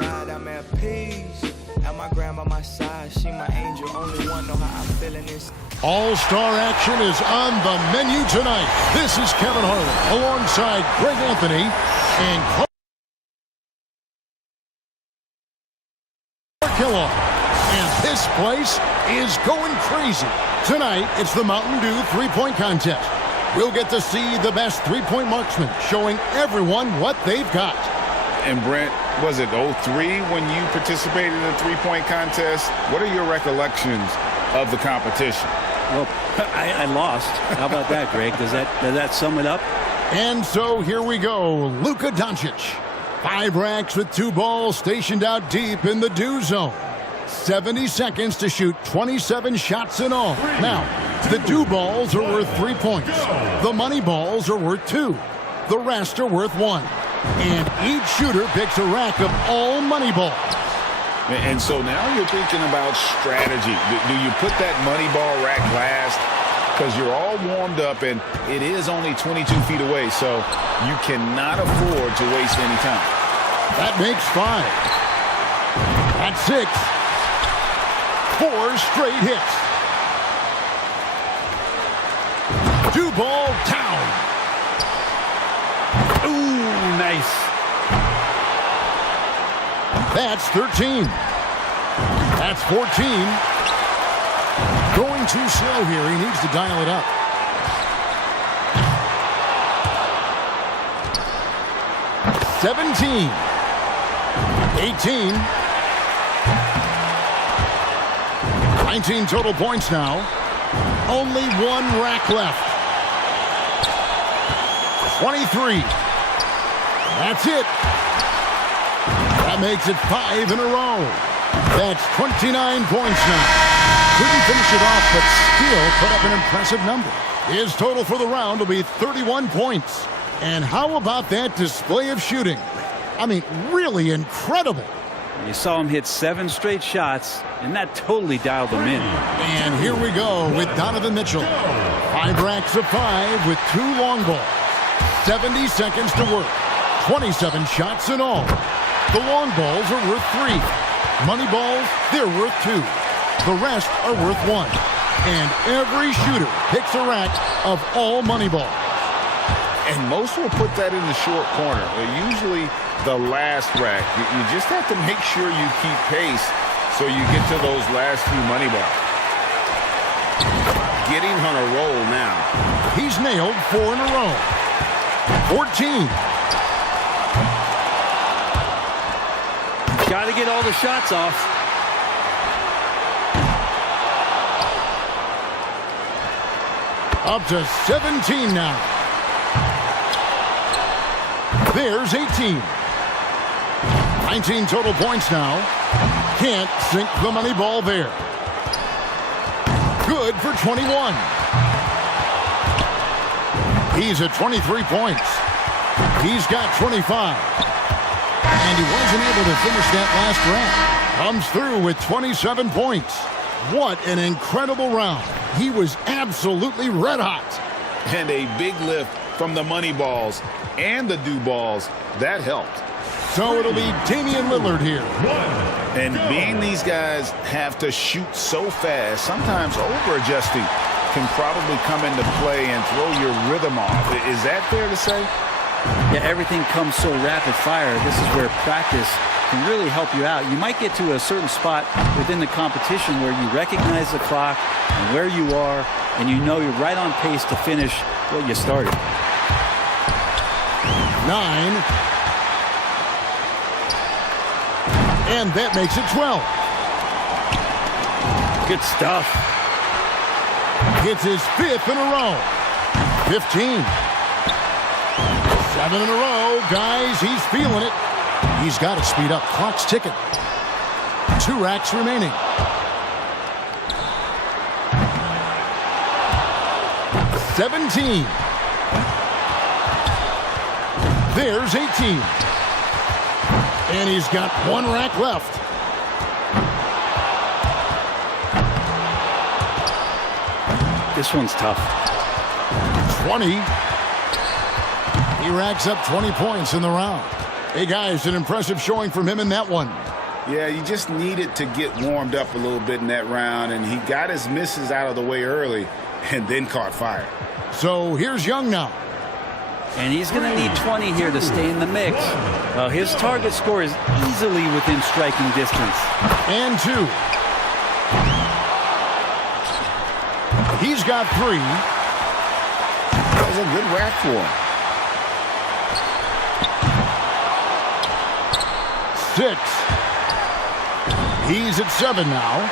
I'm at peace. At my grandma my side, she my angel. Only one know how I'm feeling this. All-star action is on the menu tonight. This is Kevin Harlan alongside Greg Anthony and Clark Kellogg. And this place is going crazy. Tonight, it's the Mountain Dew three-point contest. We'll get to see the best three-point marksmen, showing everyone what they've got. And Brent, was it 03 when you participated in the three-point contest? What are your recollections of the competition? Well, I lost. How about that, Greg? Does that sum it up? And so here we go. Luka Doncic. 5 racks with 2 balls stationed out deep in the Dew zone. 70 seconds to shoot 27 shots in all. Now, the Dew balls are worth 3 points. The money balls are worth 2. The rest are worth 1. And each shooter picks a rack of all money balls. And so now you're thinking about strategy. Do you put that money ball rack last? Because you're all warmed up, and it is only 22 feet away, so you cannot afford to waste any time. That makes 5. That's 6. 4 straight hits. Dew ball down. Ooh, nice. That's 13. That's 14. Going too slow here. He needs to dial it up. $17. 18. 19 total points now. Only 1 rack left. 23. That's it. That makes it 5 in a row. That's 29 points now. Couldn't finish it off, but still put up an impressive number. His total for the round will be 31 points. And how about that display of shooting? I mean, really incredible. You saw him hit 7 straight shots, and that totally dialed them in. And here we go with Donovan Mitchell. 5 racks of 5 with 2 long balls. 70 seconds to work. 27 shots in all. The long balls are worth 3. Money balls, they're worth 2. The rest are worth 1. And every shooter picks a rack of all money balls. And most will put that in the short corner, usually the last rack. You just have to make sure you keep pace so you get to those last few money balls. Getting on a roll now. He's nailed 4 in a row. 14. Got to get all the shots off. Up to 17 now. There's 18. 19 total points now. Can't sink the money ball there. Good for 21. He's at 23 points. He's got 25. And he wasn't able to finish that last round. Comes through with 27 points. What an incredible round. He was absolutely red hot. And a big lift from the money balls and the Dew balls. That helped. So it'll be Damian Lillard here. And being these guys have to shoot so fast, sometimes over-adjusting can probably come into play and throw your rhythm off. Is that fair to say? Yeah, everything comes so rapid fire. This is where practice can really help you out. You might get to a certain spot within the competition where you recognize the clock and where you are, and you know you're right on pace to finish what you started. 9. And that makes it 12. Good stuff. It's his 5th in a row. 15. 7 in a row. Guys, he's feeling it. He's got to speed up. Clock's ticking. 2 racks remaining. $17. There's 18. And he's got 1 rack left. This one's tough. 20. He racks up 20 points in the round. Hey, guys, an impressive showing from him in that one. Yeah, you just needed to get warmed up a little bit in that round, and he got his misses out of the way early and then caught fire. So here's Young now. And he's going to need 20 here to stay in the mix. His target score is easily within striking distance. And 2. He's got 3. That was a good rack for him. 6. He's at 7 now.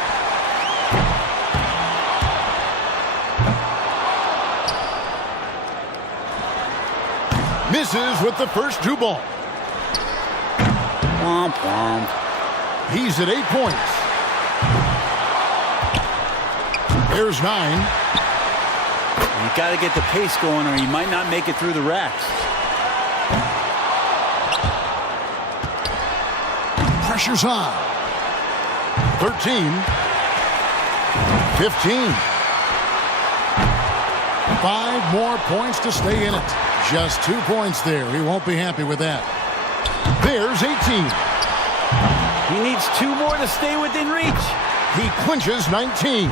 Misses with the first 2 ball. Womp womp. He's at 8 points. There's 9. You got to get the pace going or you might not make it through the racks. Pressure's on. 13. 15. 5 more points to stay in it. Just 2 points there. He won't be happy with that. There's 18. He needs 2 more to stay within reach. He clinches 19.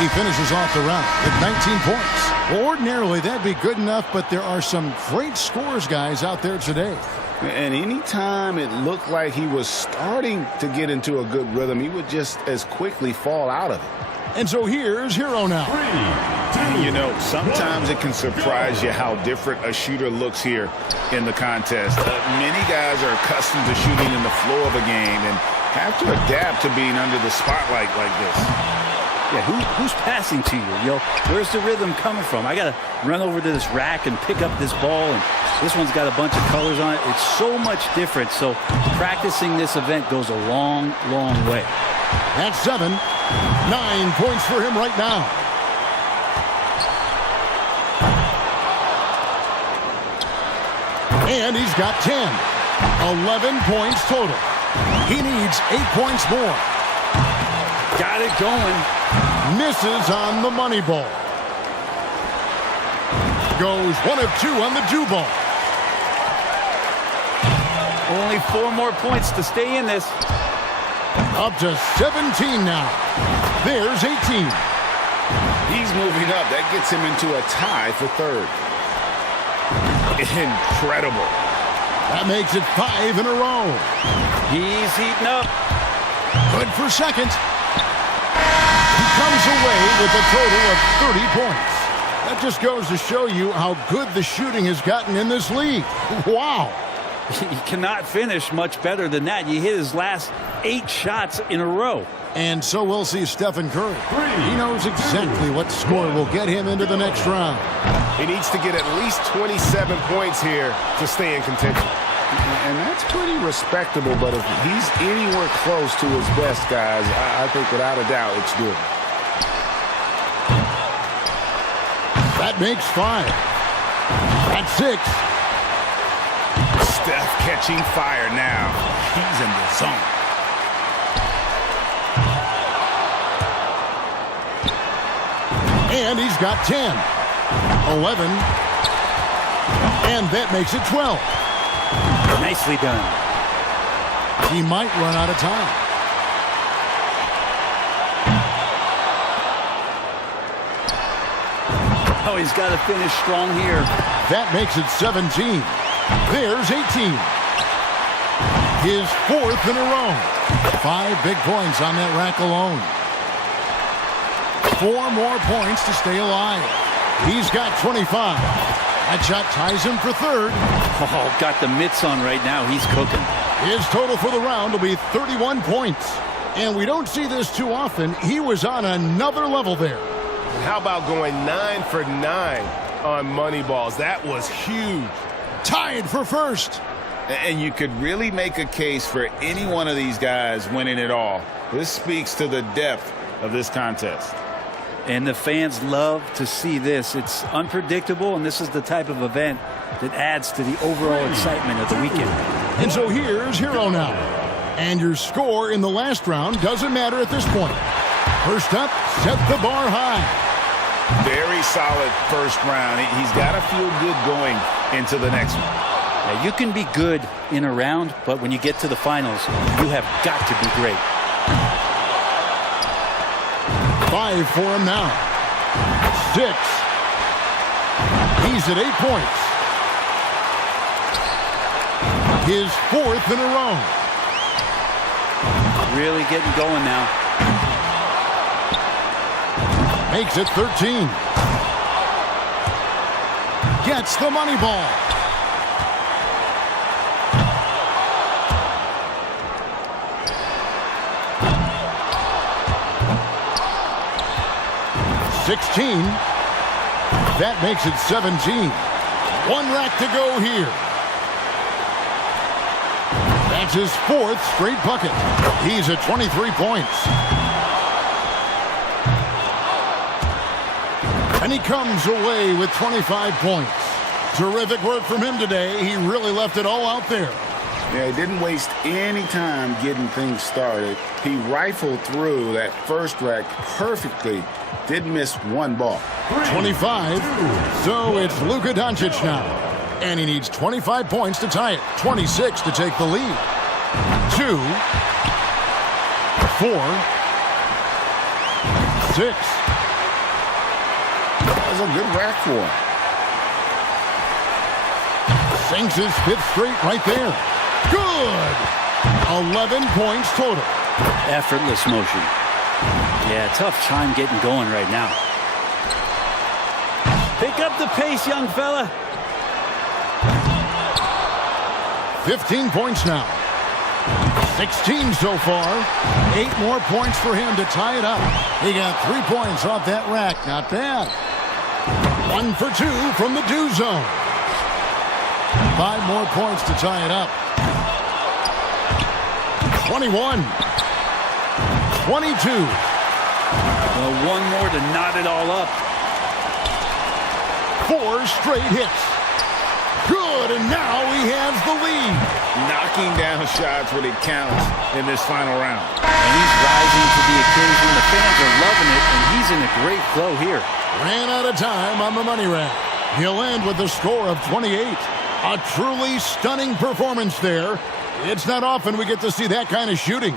He finishes off the round with 19 points. Well, ordinarily, that'd be good enough, but there are some great scores, guys, out there today. And anytime it looked like he was starting to get into a good rhythm, he would just as quickly fall out of it. And so here's Hero now. 3, 2, you know, sometimes it can surprise you how different a shooter looks here in the contest. Many guys are accustomed to shooting in the flow of a game and have to adapt to being under the spotlight like this. Yeah, who's passing to you? Yo, where's the rhythm coming from? I got to run over to this rack and pick up this ball, and this one's got a bunch of colors on it. It's so much different. So practicing this event goes a long, long way. That's 7. 9 points for him right now. And he's got 10. 11 points total. He needs 8 points more. Got it going. Misses on the money ball. Goes 1 of 2 on the 2 ball. Only 4 more points to stay in this. Up to 17 now. There's 18. He's moving up. That gets him into a tie for 3rd. Incredible. That makes it 5 in a row. He's heating up. Good for 2nd. He comes away with a total of 30 points. That just goes to show you how good the shooting has gotten in this league. Wow. He cannot finish much better than that. You hit his last 8 shots in a row. And so we'll see Stephen Curry. He knows exactly what score will get him into the next round. He needs to get at least 27 points here to stay in contention. And that's pretty respectable, but if he's anywhere close to his best, guys, I think without a doubt it's good. That makes 5. That's 6. Steph catching fire now. He's in the zone. And he's got 10. 11. And that makes it 12. Nicely done. He might run out of time. Oh, he's got to finish strong here. That makes it 17. There's 18. His 4th in a row. 5 big points on that rack alone. 4 more points to stay alive. He's got 25. That shot ties him for 3rd. Oh, got the mitts on right now. He's cooking. His total for the round will be 31 points. And we don't see this too often. He was on another level there. How about going 9 for 9 on money balls? That was huge. Tied for 1st. And you could really make a case for any one of these guys winning it all. This speaks to the depth of this contest. And the fans love to see this. It's unpredictable, and this is the type of event that adds to the overall excitement of the weekend. And so here's Hero now. And your score in the last round doesn't matter at this point. First up, set the bar high. Very solid first round. He's got to feel good going into the next one. Yeah, you can be good in a round, but when you get to the finals, you have got to be great. 5 for him now. 6. He's at 8 points. His 4th in a row. Really getting going now. Makes it 13. Gets the money ball. $16. That makes it 17. 1 rack to go here. That's his 4th straight bucket. He's at 23 points. And he comes away with 25 points. Terrific work from him today. He really left it all out there. Yeah, he didn't waste any time getting things started. He rifled through that first rack perfectly. Didn't miss one ball. 25. So it's Luka Doncic now. And he needs 25 points to tie it. 26 to take the lead. 2, 4, 6. That was a good rack for him. Sinks his 5th straight right there. Good! 11 points total. Effortless motion. Yeah, tough time getting going right now. Pick up the pace, young fella. 15 points now. 16 so far. 8 more points for him to tie it up. He got 3 points off that rack. Not bad. 1 for 2 from the do zone. 5 more points to tie it up. 21. 22. Well, 1 more to knot it all up. 4 straight hits. Good, and now he has the lead. Knocking down shots when it counts in this final round. And he's rising to the occasion. The fans are loving it, and he's in a great flow here. Ran out of time on the money rack. He'll end with a score of 28. A truly stunning performance there. It's not often we get to see that kind of shooting.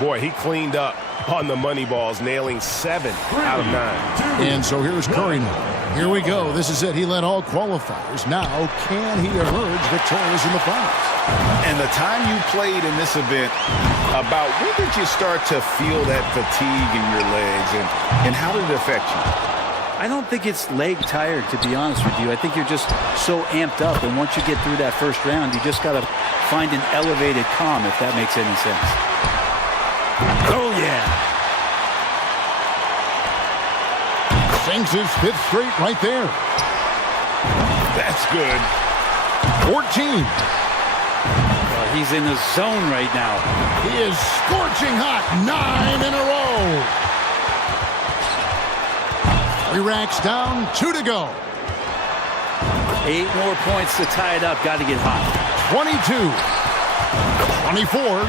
Boy, he cleaned up on the money balls, nailing 7 out of 9. And so here's Curry now. Here we go. This is it. He led all qualifiers. Now, can he emerge victorious in the finals? And the time you played in this event, about when did you start to feel that fatigue in your legs, and how did it affect you? I don't think it's leg tired, to be honest with you. I think you're just so amped up, and once you get through that first round, you just got to find an elevated calm, if that makes any sense. Oh, yeah. Sinks his 5th straight right there. That's good. 14. He's in the zone right now. He is scorching hot. 9 in a row. 3 racks down, 2 to go. 8 more points to tie it up. Got to get hot. 22. 24.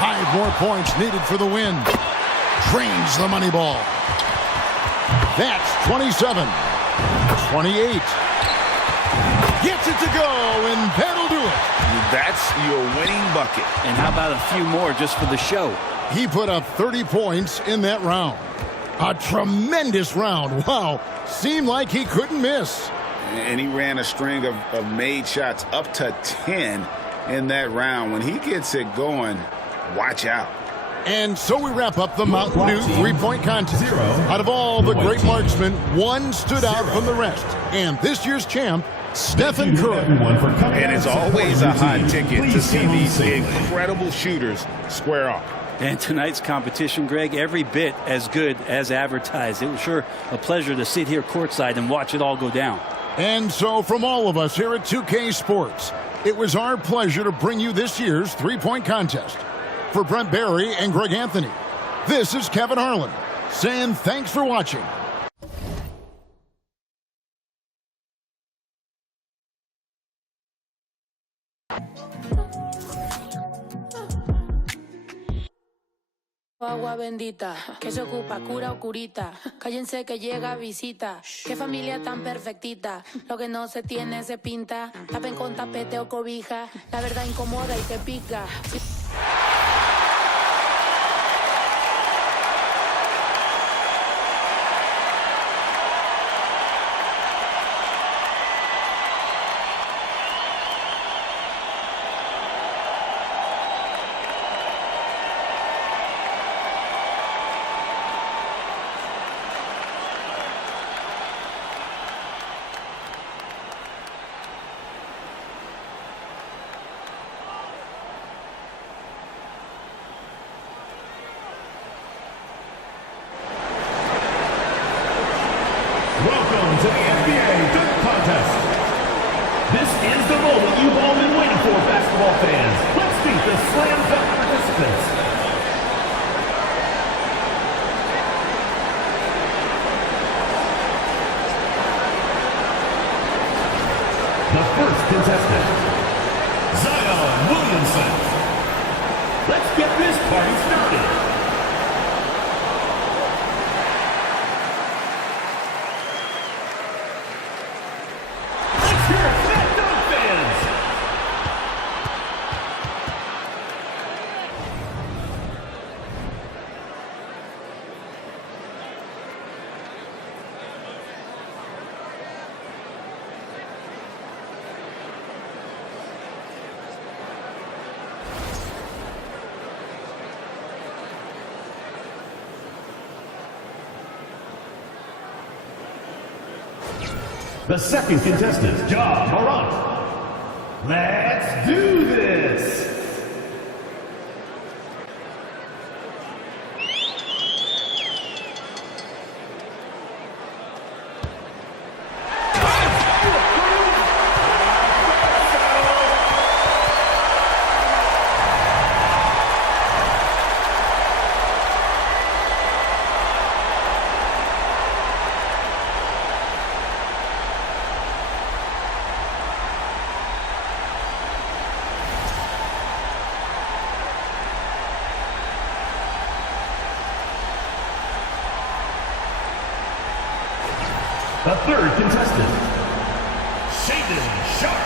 5 more points needed for the win. Drains the money ball. That's 27. 28. Gets it to go, and that'll do it. That's your winning bucket. And how about a few more just for the show? He put up 30 points in that round. A tremendous round. Wow. Seemed like he couldn't miss. And he ran a string of made shots up to 10 in that round. When he gets it going, watch out. And so we wrap up the Mountain Dew 3-point contest. Out of all the great marksmen, one stood out from the rest. And this year's champ, Stephen Curry. And it's always a hot ticket to see these incredible shooters square off. And tonight's competition, Greg, every bit as good as advertised. It was sure a pleasure to sit here courtside and watch it all go down. And so from all of us here at 2K Sports, it was our pleasure to bring you this year's 3-point contest. For Brent Barry and Greg Anthony, this is Kevin Harlan saying thanks for watching. Agua bendita, que se ocupa, cura o curita. Cállense que llega visita. Qué familia tan perfectita. Lo que no se tiene se pinta. Tapen con tapete o cobija. La verdad incomoda y te pica. Welcome to the NBA Dunk Contest. This is the moment you've all been waiting for, basketball fans. Let's meet the slam dunk participants. The first contestant, Zion Williamson. Let's get this party started. The second contestant, Ja Morant. Let's do this! The third contestant, Shaden Sharp.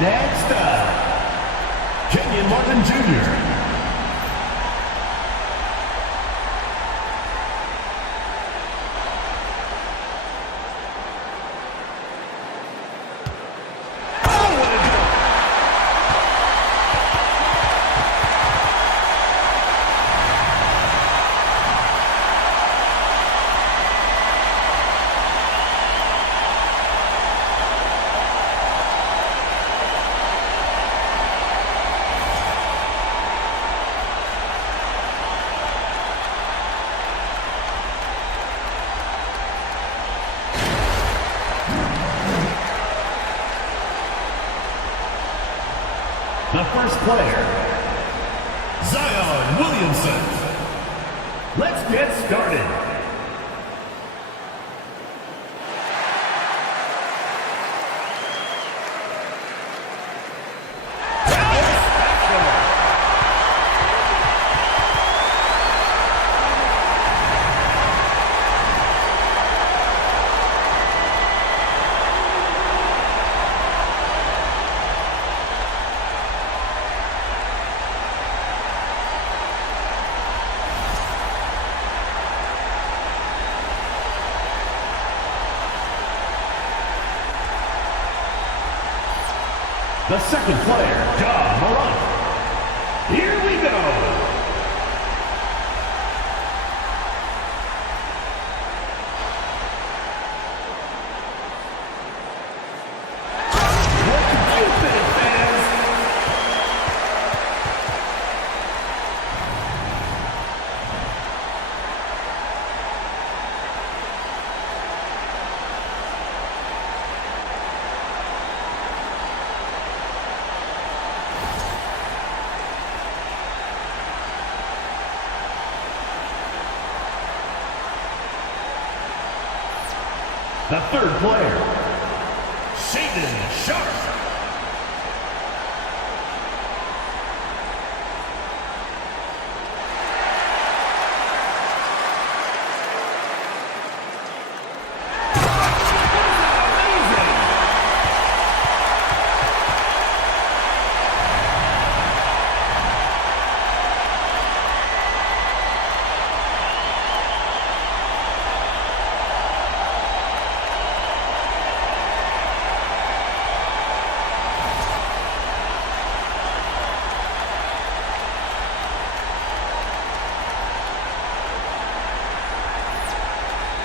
Next up, Kenyon Martin Jr. The first player, Zion Williamson. Let's get started. The second player, Ja Morant. Here we go. The third player, Shaden Sharp.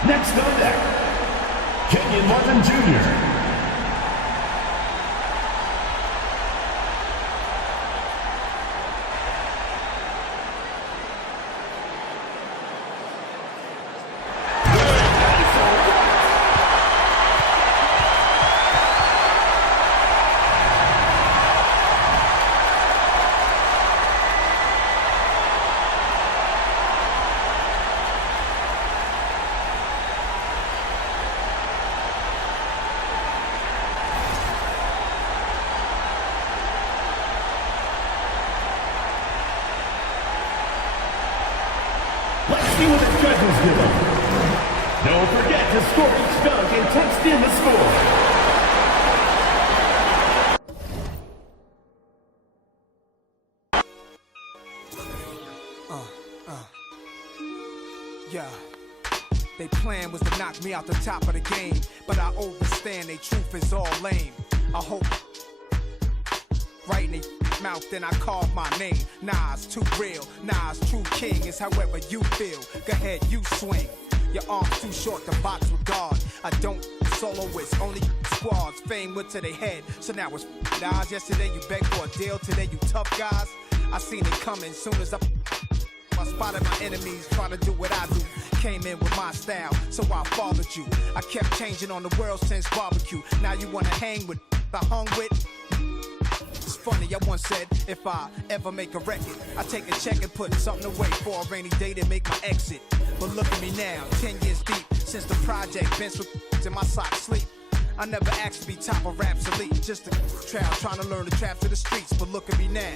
Next on deck, Kenyon Martin Jr. Let's see what the judges give them. Don't forget to score each dunk and text in the score. Yeah. They plan was to knock me out the top of the game, but I overstand they truth is all lame. I hope right in they mouth, then I carve my name. Nah, it's too real. Nah, it's true king. It's however you feel. Go ahead, you swing. Your arms too short to box with God. I don't solo, it's only squads. Fame went to their head, so now it's odds. Yesterday you begged for a deal, today you tough guys. I seen it coming soon as I spotted my enemies trying to do what I do. Came in with my style, so I followed you. I kept changing on the world since barbecue. Now you wanna hang with I hung with. It's funny, I once said, if I ever make a record, I take a check and put something away for a rainy day to make my exit. But look at me now, 10 years deep, since the project, bench with in my socks sleep. I never asked to be top of raps elite, just a trial trying to learn the traps of the streets, but look at me now.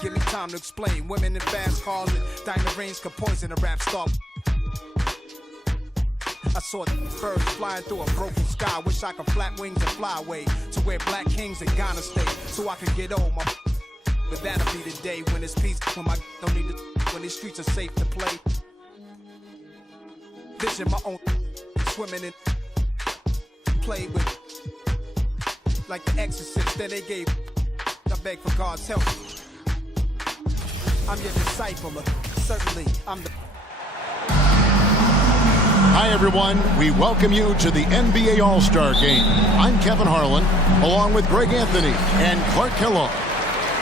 Give me time to explain. Women in fast cars and diamond rings could poison a rap star. I saw birds flying through a broken sky. Wish I could flap wings and fly away to where black kings in Ghana stay, so I can get old. But that'll be the day when it's peace, when my don't need to, when these streets are safe to play. Vision my own, swimming in, play with, like the exorcist that they gave. I beg for God's help. I'm your disciple, certainly I'm the... Hi, everyone. We welcome you to the NBA All-Star Game. I'm Kevin Harlan, along with Greg Anthony and Clark Kellogg.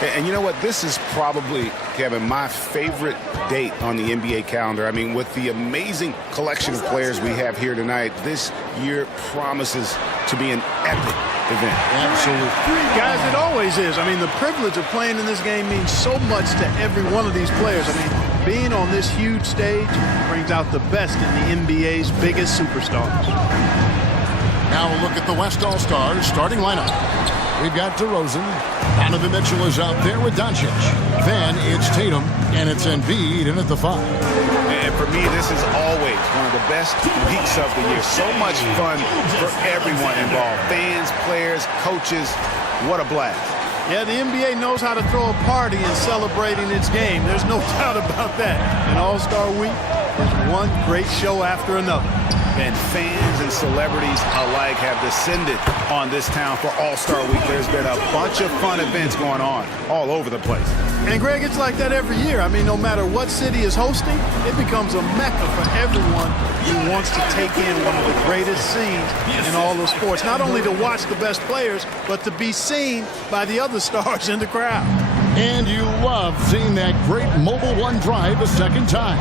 And you know what? This is probably, Kevin, my favorite date on the NBA calendar. I mean, with the amazing collection of players we have here tonight, this year promises to be an epic event. Absolutely. Guys, it always is. I mean, the privilege of playing in this game means so much to every one of these players. I mean, being on this huge stage brings out the best in the NBA's biggest superstars. Now we'll look at the West All-Stars starting lineup. We've got DeRozan. Donovan Mitchell is out there with Doncic. Then it's Tatum, and it's Embiid in at the 5. And for me, this is always one of the best weeks of the year. So much fun for everyone involved. Fans, players, coaches. What a blast. Yeah, the NBA knows how to throw a party in celebrating its game. There's no doubt about that. And All-Star Week is one great show after another. And fans and celebrities alike have descended on this town for All-Star Week. There's been a bunch of fun events going on all over the place. And, Greg, it's like that every year. I mean, no matter what city is hosting, it becomes a mecca for everyone who wants to take in one of the greatest scenes in all of sports. Not only to watch the best players, but to be seen by the other stars in the crowd. And you love seeing that great mobile one drive a second time.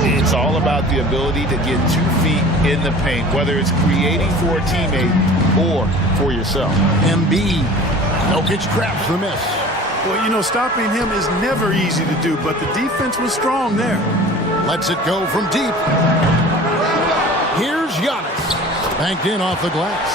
It's all about the ability to get 2 feet in the paint, whether it's creating for a teammate or for yourself. Embiid. Jokic grabs the miss. Well, you know, stopping him is never easy to do, but the defense was strong there. Lets it go from deep. Here's Giannis. Banked in off the glass.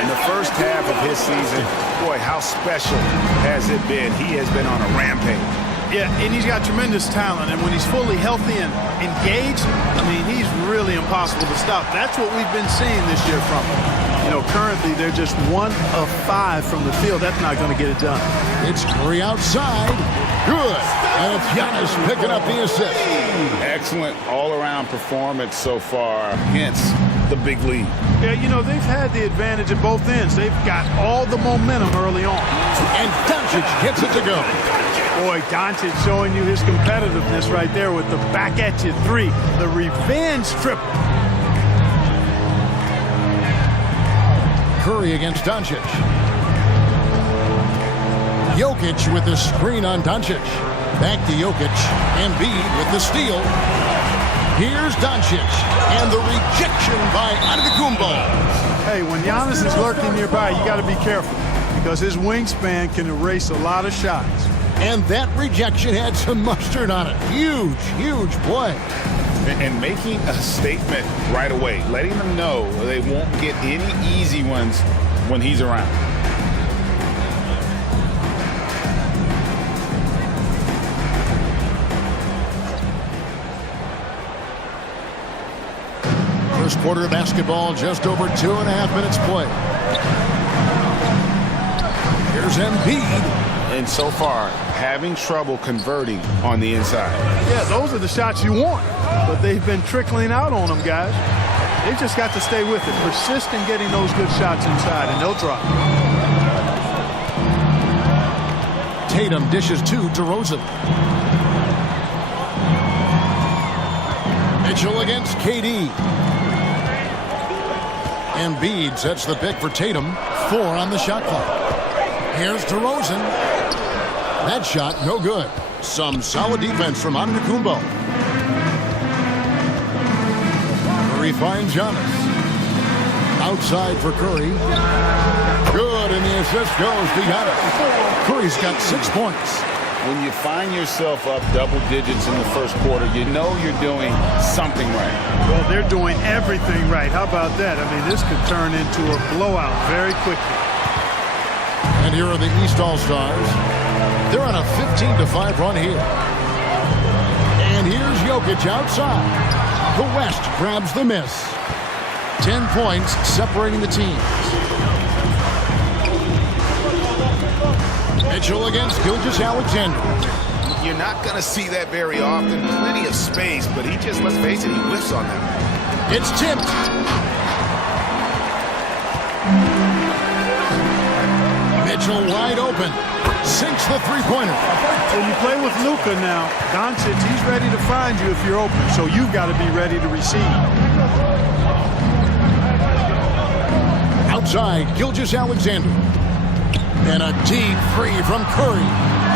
In the first half of his season, boy, how special has it been? He has been on a rampage. Yeah, and he's got tremendous talent, and when he's fully healthy and engaged, I mean, he's really impossible to stop. That's what we've been seeing this year from him. You know, currently they're just 1 of 5 from the field. That's not going to get it done. It's Curry outside. Good. And it's Giannis picking up the assist. Excellent all-around performance so far, hence the big lead. Yeah, you know, they've had the advantage at both ends. They've got all the momentum early on. And Doncic gets it to go. Boy, Doncic showing you his competitiveness right there with the back-at-you 3. The revenge triple. Curry against Doncic. Jokic with the screen on Doncic. Back to Jokic. Embiid with the steal. Here's Doncic. And the rejection by Antetokounmpo. Hey, when Giannis is lurking nearby, you got to be careful because his wingspan can erase a lot of shots. And that rejection had some mustard on it. Huge, huge play. And making a statement right away, letting them know they won't get any easy ones when he's around. First quarter of basketball, just over 2.5 minutes play. Here's Embiid. And so far, having trouble converting on the inside. Yeah, those are the shots you want, but they've been trickling out on them, guys. They just got to stay with it, persist in getting those good shots inside, and they'll drop. Tatum dishes to DeRozan. Mitchell against KD. Embiid sets the pick for Tatum. 4 on the shot clock. Here's DeRozan. That shot, no good. Some solid defense from Antetokounmpo. Curry finds Giannis. Outside for Curry. Good, and the assist goes to Giannis. Curry's got 6 points. When you find yourself up double digits in the first quarter, you know you're doing something right. Well, they're doing everything right. How about that? I mean, this could turn into a blowout very quickly. And here are the East All-Stars. They're on a 15-5 run here. And here's Jokic outside. The West grabs the miss. 10 points separating the teams. Mitchell against Gilgeous-Alexander. You're not going to see that very often. Plenty of space, but he just, let's face it, he whiffs on them. It's tipped. Mitchell wide open. Sinks the three-pointer. When you play with Luka now, Doncic, he's ready to find you if you're open, so you've got to be ready to receive. Outside, Gilgeous-Alexander. And a deep three from Curry.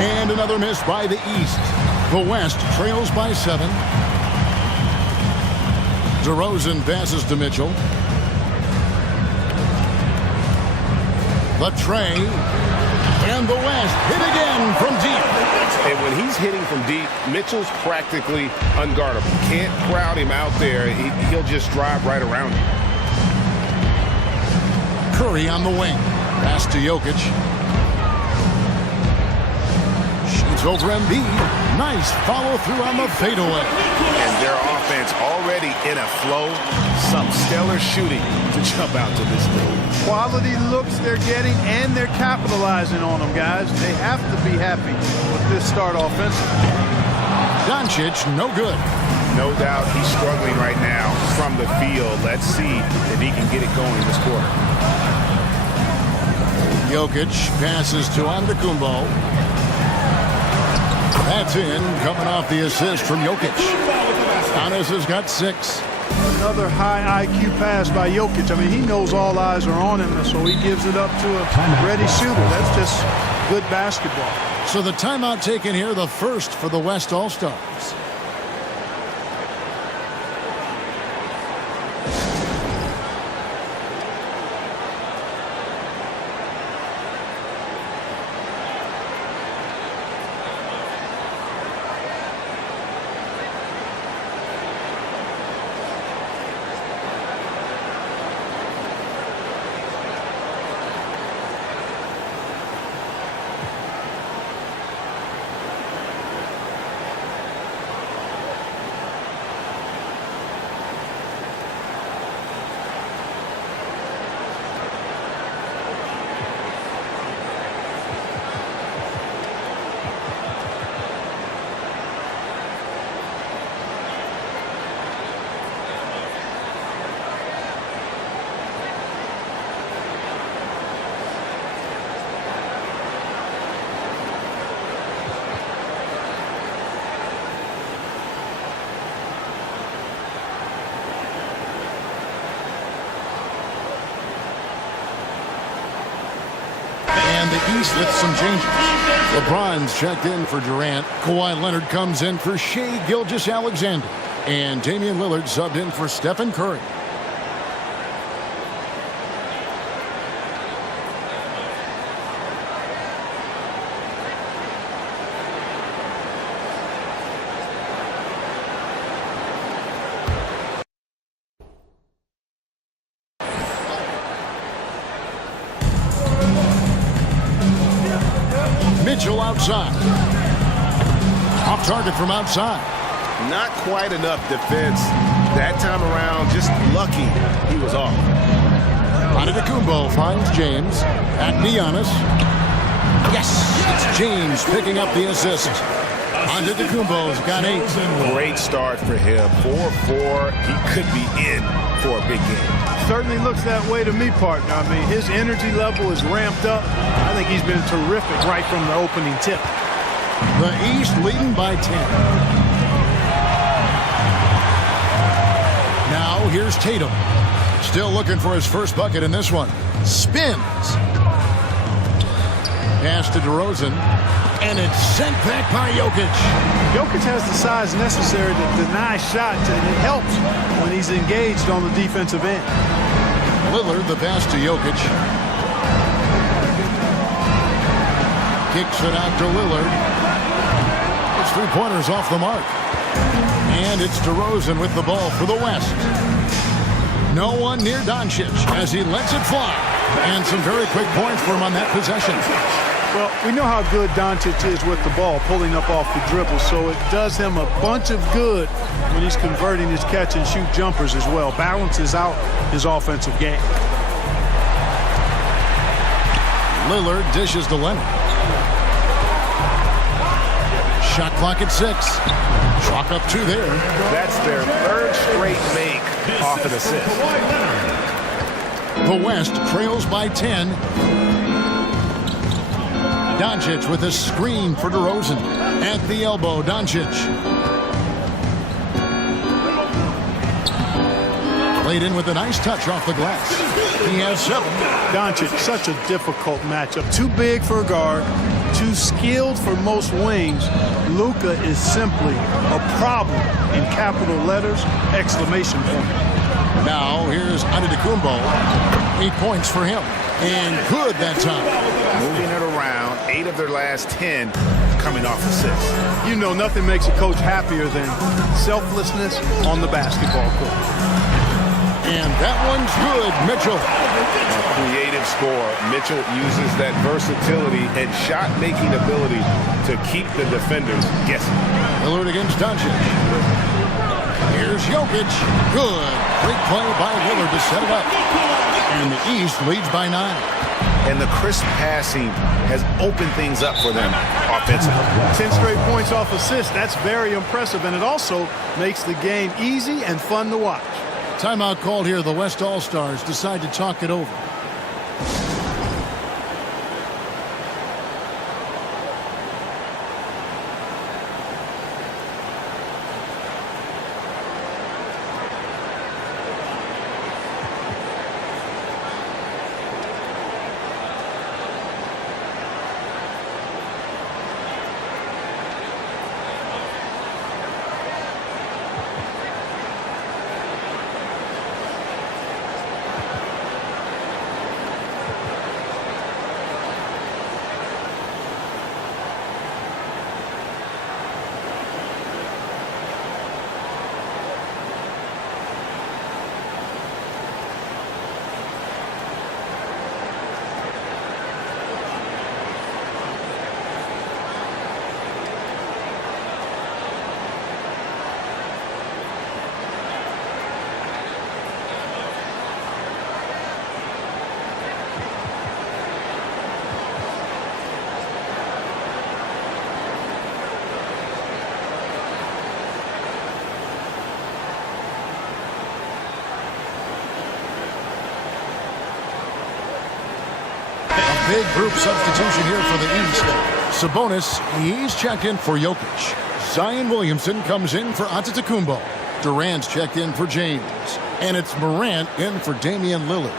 And another miss by the East. The West trails by 7. DeRozan passes to Mitchell. The tray. And the West hit again from deep. And when he's hitting from deep, Mitchell's practically unguardable. Can't crowd him out there. He'll just drive right around him. Curry on the wing. Pass to Jokic. Shoots over Embiid. Nice follow-through on the fadeaway. And their offense already in a flow. Some stellar shooting to jump out to this lead. Quality looks they're getting, and they're capitalizing on them, guys. They have to be happy with this start offensively. Doncic, no good. No doubt he's struggling right now from the field. Let's see if he can get it going this quarter. Jokic passes to Antetokounmpo. That's in, coming off the assist from Jokic. Giannis has got 6. Another high IQ pass by Jokic. I mean, he knows all eyes are on him, so he gives it up to a ready shooter. That's just good basketball. So the timeout taken here, the first for the West All-Stars. And the East with some changes. LeBron's checked in for Durant. Kawhi Leonard comes in for Shai Gilgeous-Alexander. And Damian Lillard subbed in for Stephen Curry. Mitchell outside. Off target from outside. Not quite enough defense that time around. Just lucky he was off. Antetokounmpo finds James. At Giannis. Yes, it's James picking up the assist. Antetokounmpo's got 8. Great start for him. 4-4. He could be in for a big game. Certainly looks that way to me, partner. I mean, his energy level is ramped up. I think he's been terrific right from the opening tip. The East leading by 10. Now here's Tatum. Still looking for his first bucket in this one. Spins. Pass to DeRozan. And it's sent back by Jokic. Jokic has the size necessary to deny shots, and it helps when he's engaged on the defensive end. Lillard, the pass to Jokic. Kicks it out to Lillard. It's 3-pointers off the mark. And it's DeRozan with the ball for the West. No one near Doncic as he lets it fly. And some very quick points for him on that possession. Well, we know how good Doncic is with the ball, pulling up off the dribble, so it does him a bunch of good when he's converting his catch-and-shoot jumpers as well. Balances out his offensive game. Lillard dishes to Leonard. Shot clock at 6. Chalk up 2 there. That's their third straight make off an assist. The West trails by 10. Doncic with a screen for DeRozan. At the elbow, Doncic. Played in with a nice touch off the glass. He has 7. Doncic, such a difficult matchup. Too big for a guard, too skilled for most wings. Luka is simply a problem in capital letters, exclamation point. Now here's Antetokounmpo. 8 points for him. And good that time. Moving it around, 8 of their last 10 coming off assists. You know, nothing makes a coach happier than selflessness on the basketball court. And that one's good, Mitchell. A creative score. Mitchell uses that versatility and shot-making ability to keep the defenders guessing. Lillard against Doncic. Here's Jokic. Good. Great play by Lillard to set it up. And the East leads by 9. And the crisp passing has opened things up for them offensively. 10 straight points off assists. That's very impressive, and it also makes the game easy and fun to watch. Timeout called here. The West All-Stars decide to talk it over. big group substitution here for the East. Sabonis, he's checked in for Jokic. Zion Williamson comes in for Antetokounmpo. Durant's checked in for James. And it's Morant in for Damian Lillard.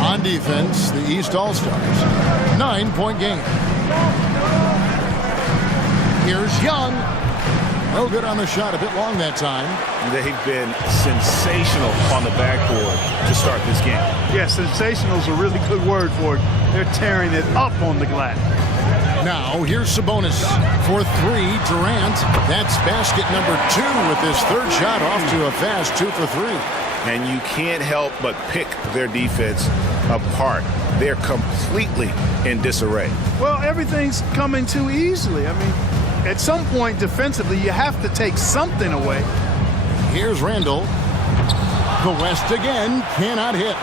On defense, the East All-Stars. 9-point game. Here's Young. No good on the shot, a bit long that time. They've been sensational on the backboard to start this game. Yeah, sensational is a really good word for it. They're tearing it up on the glass. Now, here's Sabonis for three. Durant, that's basket number 2 with his third shot off to a fast 2 for 3. And you can't help but pick their defense apart. They're completely in disarray. Well, everything's coming too easily. I mean, at some point defensively, you have to take something away. Here's Randall. The West again, cannot hit.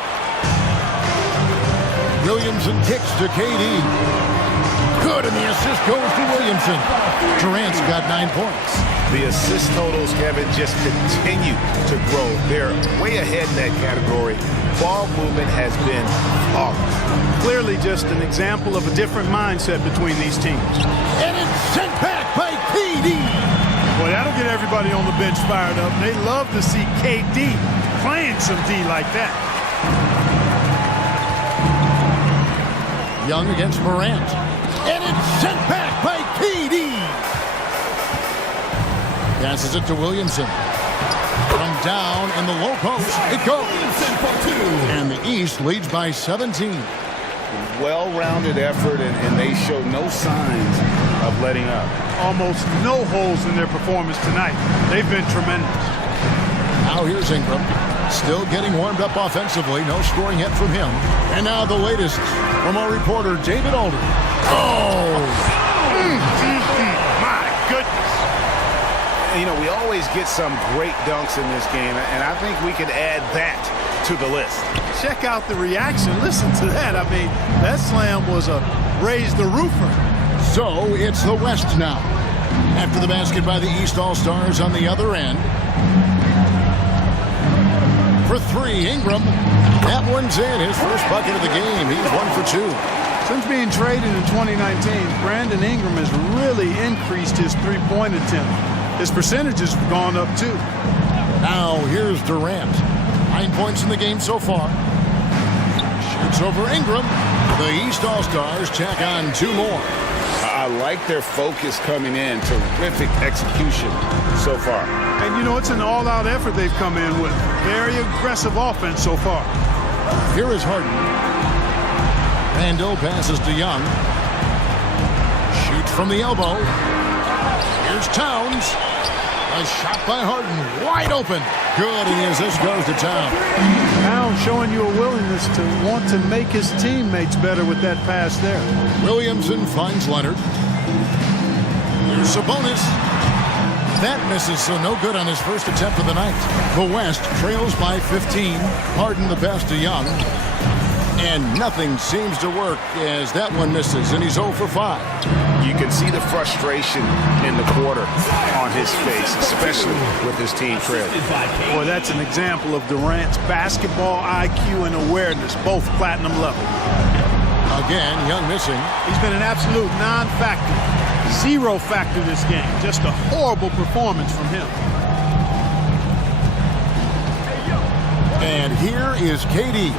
Williamson kicks to KD. Good, and the assist goes to Williamson. Durant's got 9 points. The assist totals, Kevin, just continue to grow. They're way ahead in that category. Ball movement has been flawless. Clearly just an example of a different mindset between these teams. And it's sent back by KD. Boy, that'll get everybody on the bench fired up. They love to see KD playing some D like that. Young against Morant. And it's sent back by KD. Passes it to Williamson. From down in the low post, it goes. And the East leads by 17. Well-rounded effort, and they show no signs of letting up. Almost no holes in their performance tonight. They've been tremendous. Now here's Ingram. Still getting warmed up offensively. No scoring yet from him. And now the latest from our reporter, David Alder. Oh! My goodness. You know, we always get some great dunks in this game, and I think we can add that to the list. Check out the reaction. Listen to that. I mean, that slam was a raise the roofer. So it's the West now. After the basket by the East All-Stars on the other end. For three, Ingram. That one's in. His first bucket of the game. He's 1 for 2. Since being traded in 2019, Brandon Ingram has really increased his three-point attempt. His percentages have gone up, too. Now, here's Durant. 9 points in the game so far. Shoots over Ingram. The East All-Stars tack on 2 more. I like their focus coming in. Terrific execution so far. And, you know, it's an all-out effort they've come in with. Very aggressive offense so far. Here is Harden. Randall passes to Young. Shoots from the elbow. Here's Towns. A shot by Harden. Wide open. Good, and the assist goes to Towns. Towns showing you a willingness to want to make his teammates better with that pass there. Williamson finds Leonard. Here's Sabonis. That misses, so no good on his first attempt of the night. The West trails by 15. Harden the pass to Young. And nothing seems to work as that one misses, and he's 0 for 5. You can see the frustration in the quarter on his face, especially with his team trailing. Boy, that's an example of Durant's basketball IQ and awareness, both platinum level. Again, Young missing. He's been an absolute non-factor. 0 factor this game. Just a horrible performance from him. And here is KD.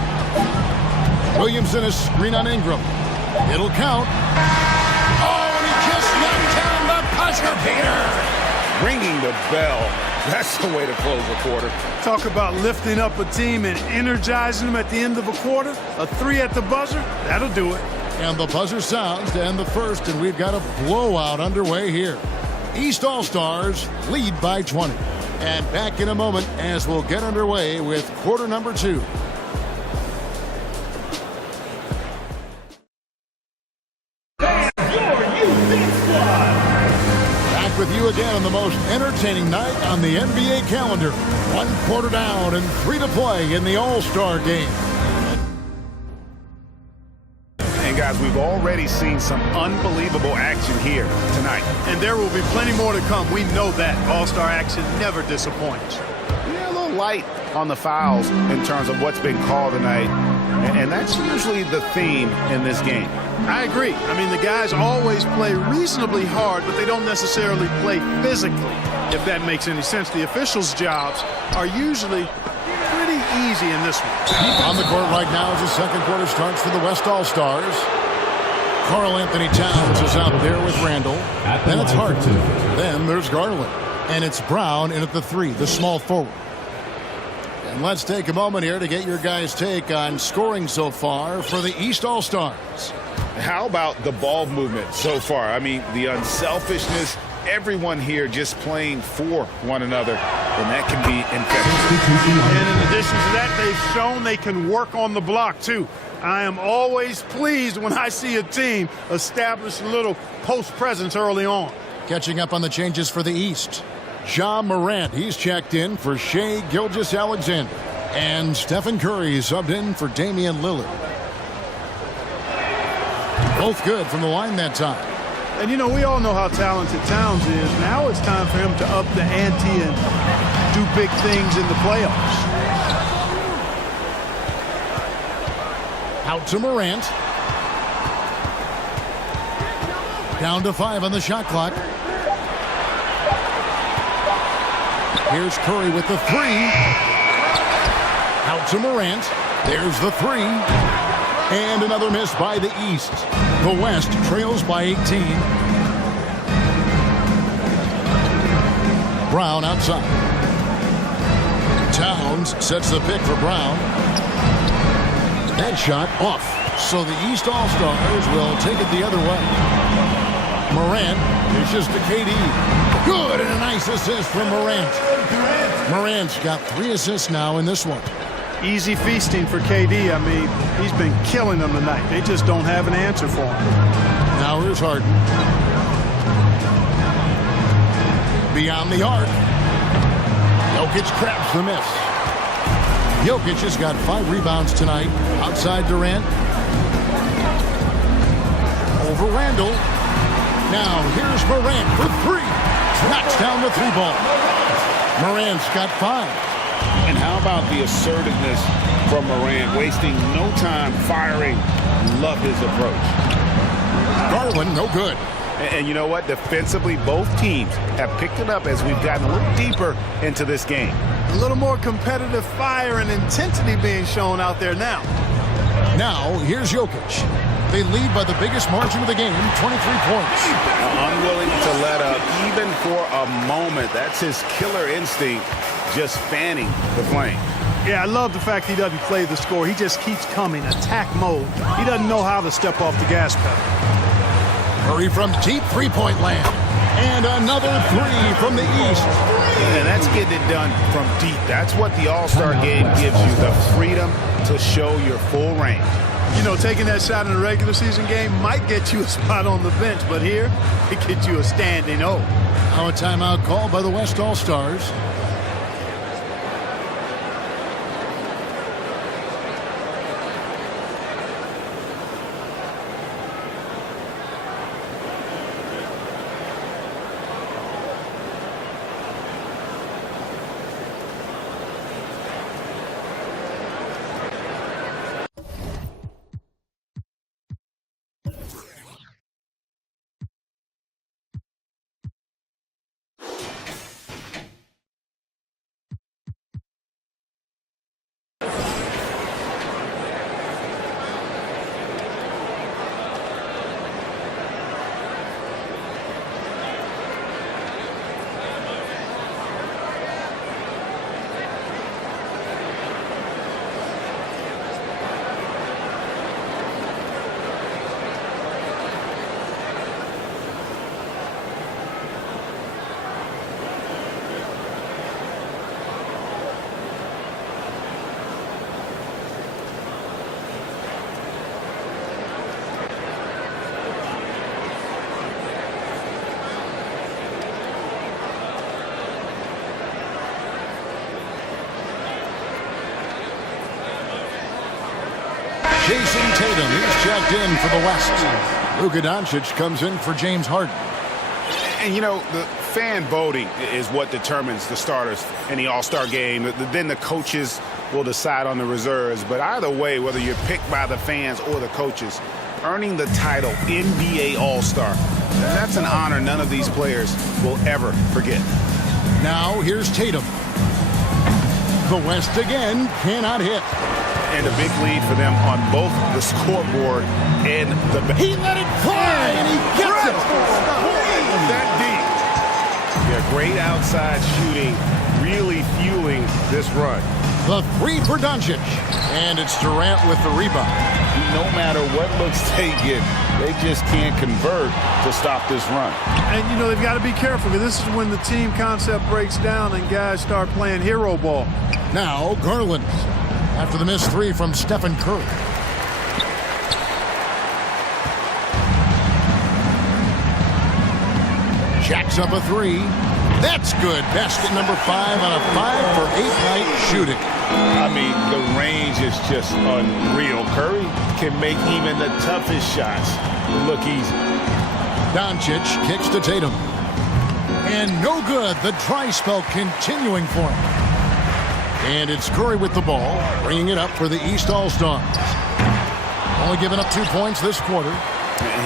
Williamson is screen on Ingram. It'll count. Oh, and he just knocked down the buzzer beater. Ringing the bell. That's the way to close a quarter. Talk about lifting up a team and energizing them at the end of a quarter. A 3 at the buzzer, that'll do it. And the buzzer sounds to end the first, and we've got a blowout underway here. East All-Stars lead by 20. And back in a moment as we'll get underway with quarter number 2. Back with you again on the most entertaining night on the NBA calendar. 1 quarter down and 3 to play in the All-Star game. And guys, we've already seen some unbelievable action here tonight. And there will be plenty more to come. We know that. All-star action never disappoints. Yeah, a little light on the fouls in terms of what's been called tonight. And that's usually the theme in this game. I agree. I mean, the guys always play reasonably hard, but they don't necessarily play physically, if that makes any sense. The officials' jobs are usually pretty easy in this one. On the court right now as the second quarter starts for the West All-Stars. Karl Anthony Towns is out there with Randall. Then it's Hart. Then there's Garland. And it's Brown in at the 3, the small forward. And let's take a moment here to get your guys' take on scoring so far for the East All-Stars. How about the ball movement so far? I mean, the unselfishness, everyone here just playing for one another, and that can be infectious. And in addition to that, they've shown they can work on the block, too. I am always pleased when I see a team establish a little post presence early on. Catching up on the changes for the East. Ja Morant, he's checked in for Shai Gilgeous-Alexander. And Stephen Curry subbed in for Damian Lillard. Both good from the line that time. And, you know, we all know how talented Towns is. Now it's time for him to up the ante and do big things in the playoffs. Out to Morant. Down to 5 on the shot clock. Here's Curry with the 3. Out to Morant. There's the 3. And another miss by the East. The West trails by 18. Brown outside. Towns sets the pick for Brown. That shot off. So the East All-Stars will take it the other way. Morant dishes to KD. Good, and a nice assist from Morant. Morant's got 3 assists now in this one. Easy feasting for KD. I mean, he's been killing them tonight. They just don't have an answer for him. Now here's Harden. Beyond the arc. Jokic crabs the miss. Jokic has got 5 rebounds tonight. Outside Durant. Over Randall. Now here's Morant for 3. Knocks down the 3-ball. Morant's got 5. And how about the assertiveness from Morant, wasting no time firing? Love his approach. Garland, no good. And you know what? Defensively, both teams have picked it up as we've gotten a little deeper into this game. A little more competitive fire and intensity being shown out there now. Now, here's Jokic. They lead by the biggest margin of the game, 23 points. Unwilling to let up even for a moment. That's his killer instinct, just fanning the flame. Yeah, I love the fact he doesn't play the score. He just keeps coming, attack mode. He doesn't know how to step off the gas pedal. Curry from deep three-point land. And another 3 from the East. And that's getting it done from deep. That's what the All-Star game gives you, the freedom to show your full range. You know, taking that shot in a regular season game might get you a spot on the bench, but here, it gets you a standing O. Now a timeout called by the West All-Stars. Jason Tatum, he's checked in for the West. Luka Doncic comes in for James Harden. And, you know, the fan voting is what determines the starters in the All-Star game. Then the coaches will decide on the reserves. But either way, whether you're picked by the fans or the coaches, earning the title NBA All-Star, that's an honor none of these players will ever forget. Now here's Tatum. The West again cannot hit. And a big lead for them on both the scoreboard and the... He let it fly, and he gets it. That deep. Yeah, great outside shooting, really fueling this run. The three for Doncic, and it's Durant with the rebound. No matter what looks they get, they just can't convert to stop this run. And, you know, they've got to be careful because this is when the team concept breaks down and guys start playing hero ball. Now Garland, after the missed three from Stephen Curry. Jacks up a three. That's good. Basket number 5 on a 5-for-8 night shooting. I mean, the range is just unreal. Curry can make even the toughest shots look easy. Doncic kicks to Tatum. And no good. The dry spell continuing for him. And it's Curry with the ball, bringing it up for the East All-Stars. Only giving up 2 points this quarter.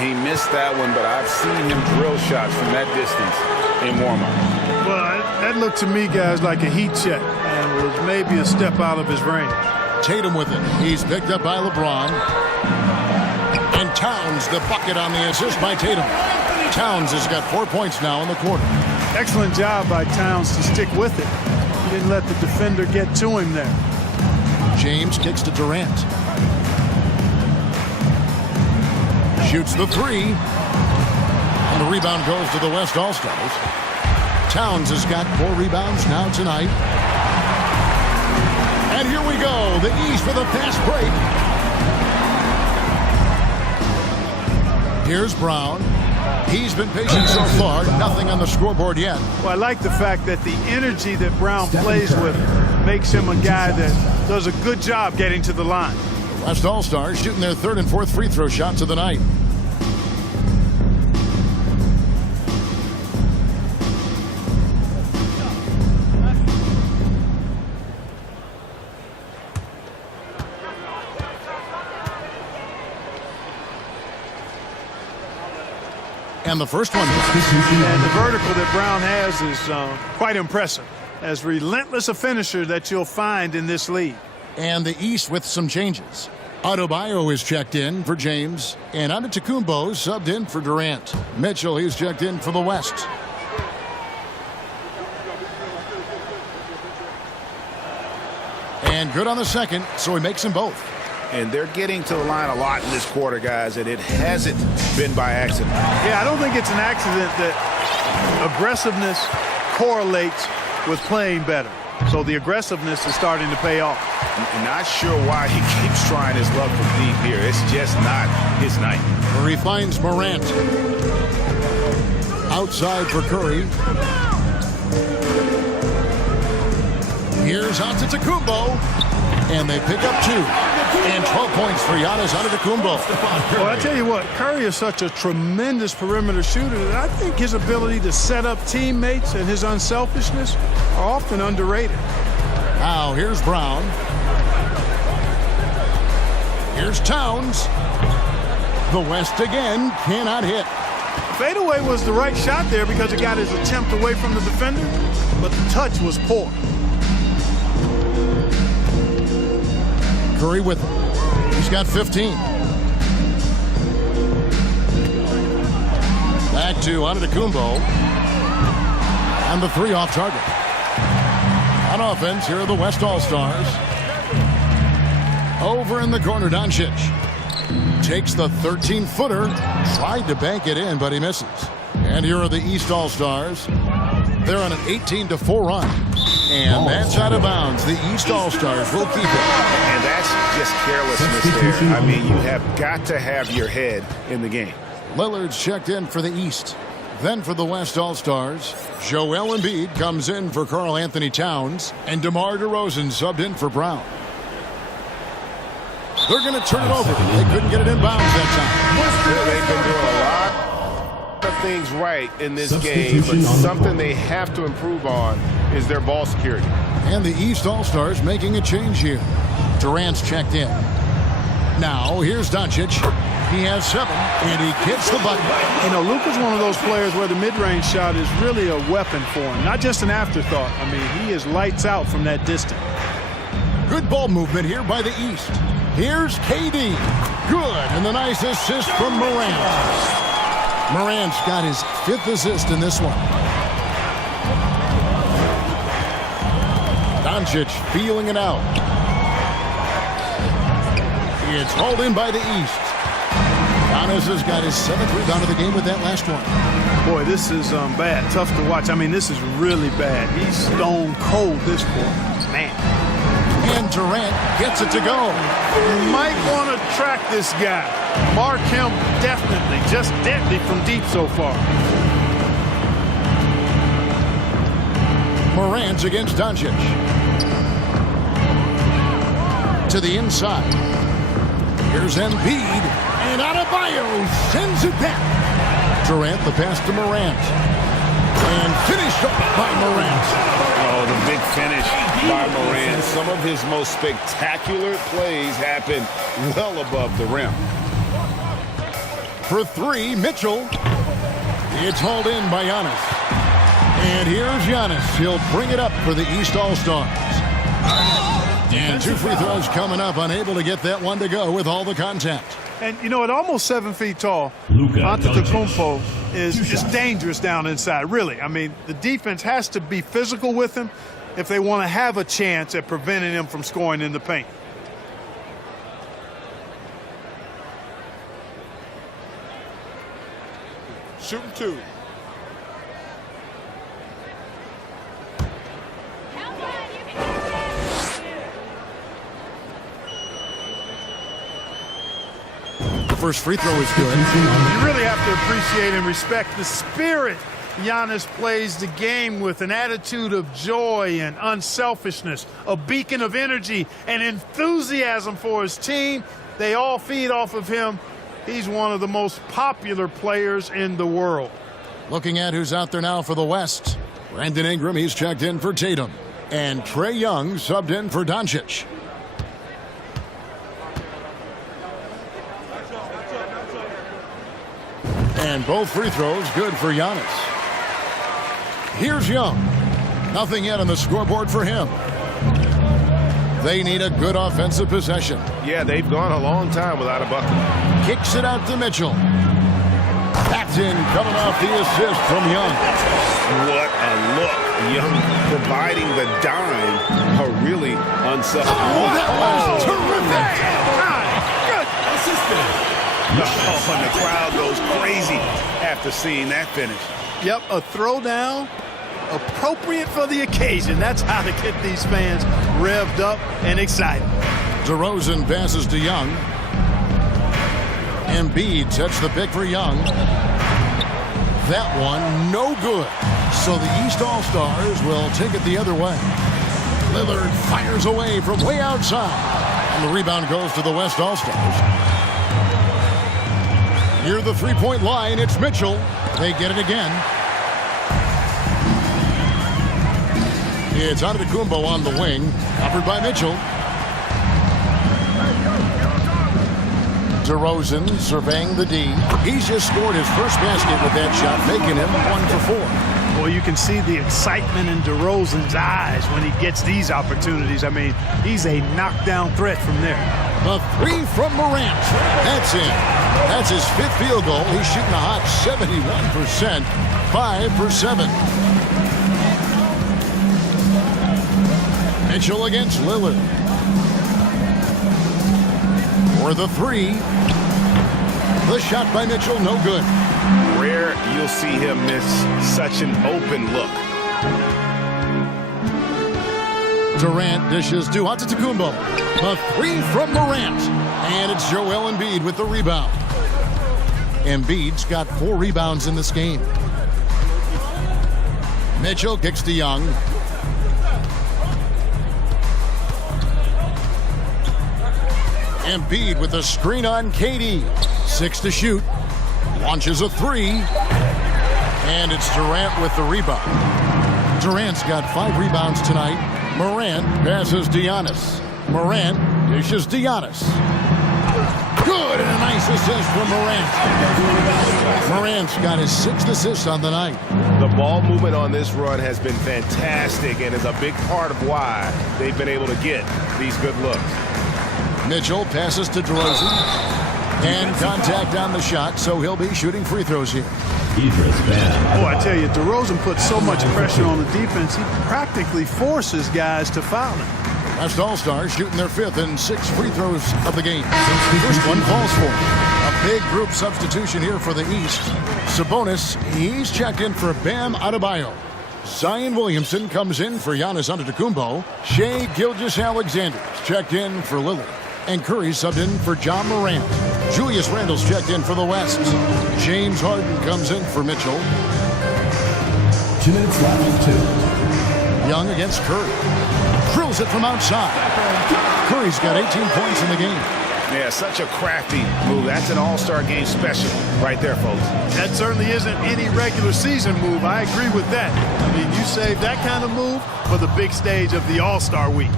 He missed that one, but I've seen him drill shots from that distance in warm-up. Well, that looked to me, guys, like a heat check and was maybe a step out of his range. Tatum with it. He's picked up by LeBron. And Towns the bucket on the assist by Tatum. Towns has got 4 points now in the quarter. Excellent job by Towns to stick with it. He didn't let the defender get to him there. James kicks to Durant. Shoots the three. And the rebound goes to the West All-Stars. Towns has got 4 rebounds now tonight. And here we go. The East with a fast break. Here's Brown. He's been patient so far. Nothing on the scoreboard yet. Well, I like the fact that the energy that Brown plays with makes him a guy that does a good job getting to the line. West All-Stars shooting their 3rd and 4th free throw shots of the night. And the first one. And the vertical that Brown has is quite impressive. As relentless a finisher that you'll find in this league. And the East with some changes. Adebayo is checked in for James. And Antetokounmpo subbed in for Durant. Mitchell, he's checked in for the West. And good on the second, so he makes them both. And they're getting to the line a lot in this quarter, guys, and it hasn't been by accident. Yeah, I don't think it's an accident that aggressiveness correlates with playing better. So the aggressiveness is starting to pay off. I'm not sure why he keeps trying his luck from deep here. It's just not his night. He finds Morant. Outside for Curry. Here's Antetokounmpo. And they pick up 2. And 12 points for Giannis Antetokounmpo. Well, I tell you what, Curry is such a tremendous perimeter shooter that I think his ability to set up teammates and his unselfishness are often underrated. Now, here's Brown. Here's Towns. The West again cannot hit. Fadeaway was the right shot there because it got his attempt away from the defender, but the touch was poor. Curry with him. He's got 15. Back to Antetokounmpo. And the 3 off target. On offense, here are the West All-Stars. Over in the corner, Doncic. Takes the 13-footer. Tried to bank it in, but he misses. And here are the East All-Stars. They're on an 18-4 run. And that's out of bounds. The East All-Stars will keep it. And that's just carelessness there. I mean, you have got to have your head in the game. Lillard's checked in for the East. Then for the West All-Stars, Joel Embiid comes in for Karl Anthony Towns. And DeMar DeRozan subbed in for Brown. They're going to turn it over. They couldn't get it in bounds that time. They've been doing a lot of things right in this game, but something they have to improve on is their ball security. And the East All-Stars making a change here. Durant's checked in. Now, here's Doncic. He has 7, and he gets the bucket. You know, Luka's one of those players where the mid-range shot is really a weapon for him, not just an afterthought. I mean, he is lights out from that distance. Good ball movement here by the East. Here's KD. Good, and the nice assist from Morant. Morant's got his 5th assist in this one. Doncic feeling it out. It's hauled in by the East. Giannis has got his 7th rebound of the game with that last one. Boy, this is bad. Tough to watch. I mean, this is really bad. He's stone cold this quarter. Man. And Durant gets it to go. You might want to track this guy. Mark him definitely. Just deadly from deep so far. Morant's against Doncic. To the inside. Here's Embiid. And Adebayo sends it back. Durant, the pass to Morant. And finished up by Morant. Oh, the big finish by Morant. Some of his most spectacular plays happen well above the rim. For 3, Mitchell. It's hauled in by Giannis. And here's Giannis. He'll bring it up for the East All-Stars. And 2 free throws coming up. Unable to get that one to go with all the contact. And, you know, at almost 7 feet tall, Luka Antetokounmpo is just dangerous down inside, really. I mean, the defense has to be physical with him if they want to have a chance at preventing him from scoring in the paint. Shooting 2. First free throw is good. You really have to appreciate and respect the spirit Giannis plays the game with, an attitude of joy and unselfishness, a beacon of energy and enthusiasm for his team. They all feed off of him. He's one of the most popular players in the world. Looking at who's out there now for the West. Brandon Ingram, he's checked in for Tatum. And Trae Young subbed in for Doncic. And both free throws good for Giannis. Here's Young. Nothing yet on the scoreboard for him. They need a good offensive possession. Yeah, they've gone a long time without a bucket. Kicks it out to Mitchell. That's in, coming off the assist from Young. What a look. Young providing the dime. A really unselfish. Oh, that was terrific. Oh, and the crowd goes crazy after seeing that finish. Yep, a throwdown appropriate for the occasion. That's how to get these fans revved up and excited. DeRozan passes to Young. Embiid sets the pick for Young. That one, no good. So the East All-Stars will take it the other way. Lillard fires away from way outside. And the rebound goes to the West All-Stars. Near the three-point line, it's Mitchell. They get it again. It's Antetokounmpo on the wing, covered by Mitchell. DeRozan surveying the D. He's just scored his first basket with that shot, making him 1 for 4. Well, you can see the excitement in DeRozan's eyes when he gets these opportunities. I mean, he's a knockdown threat from there. The 3 from Morant. That's in. That's his 5th field goal. He's shooting a hot 71%. 5 for 7. Mitchell against Lillard. For the 3. The shot by Mitchell, no good. Rare you'll see him miss such an open look. Durant dishes to Antetokounmpo. The 3 from Morant. And it's Joel Embiid with the rebound. Embiid's got 4 rebounds in this game. Mitchell kicks to Young. Embiid with a screen on KD. 6 to shoot. Launches a 3. And it's Durant with the rebound. Durant's got 5 rebounds tonight. Morant passes Giannis. Morant dishes Giannis. Good, and a nice assist from Morant. Morant's got his 6th assist on the night. The ball movement on this run has been fantastic and is a big part of why they've been able to get these good looks. Mitchell passes to DeRozan. And contact on the shot, so he'll be shooting free throws here. Oh, I tell you, DeRozan puts so much pressure on the defense, he practically forces guys to foul him. Last All-Stars shooting their 5th and 6th free throws of the game. First one falls for him. A big group substitution here for the East. Sabonis, he's checked in for Bam Adebayo. Zion Williamson comes in for Giannis Antetokounmpo. Shai Gilgeous-Alexander's checked in for Lillard. And Curry subbed in for John Morant. Julius Randle's checked in for the West. James Harden comes in for Mitchell. 2 minutes left, 2. Young against Curry. Drills it from outside. Curry's got 18 points in the game. Yeah, such a crafty move. That's an all-star game special right there, folks. That certainly isn't any regular season move. I agree with that. I mean, you save that kind of move for the big stage of the All-Star week.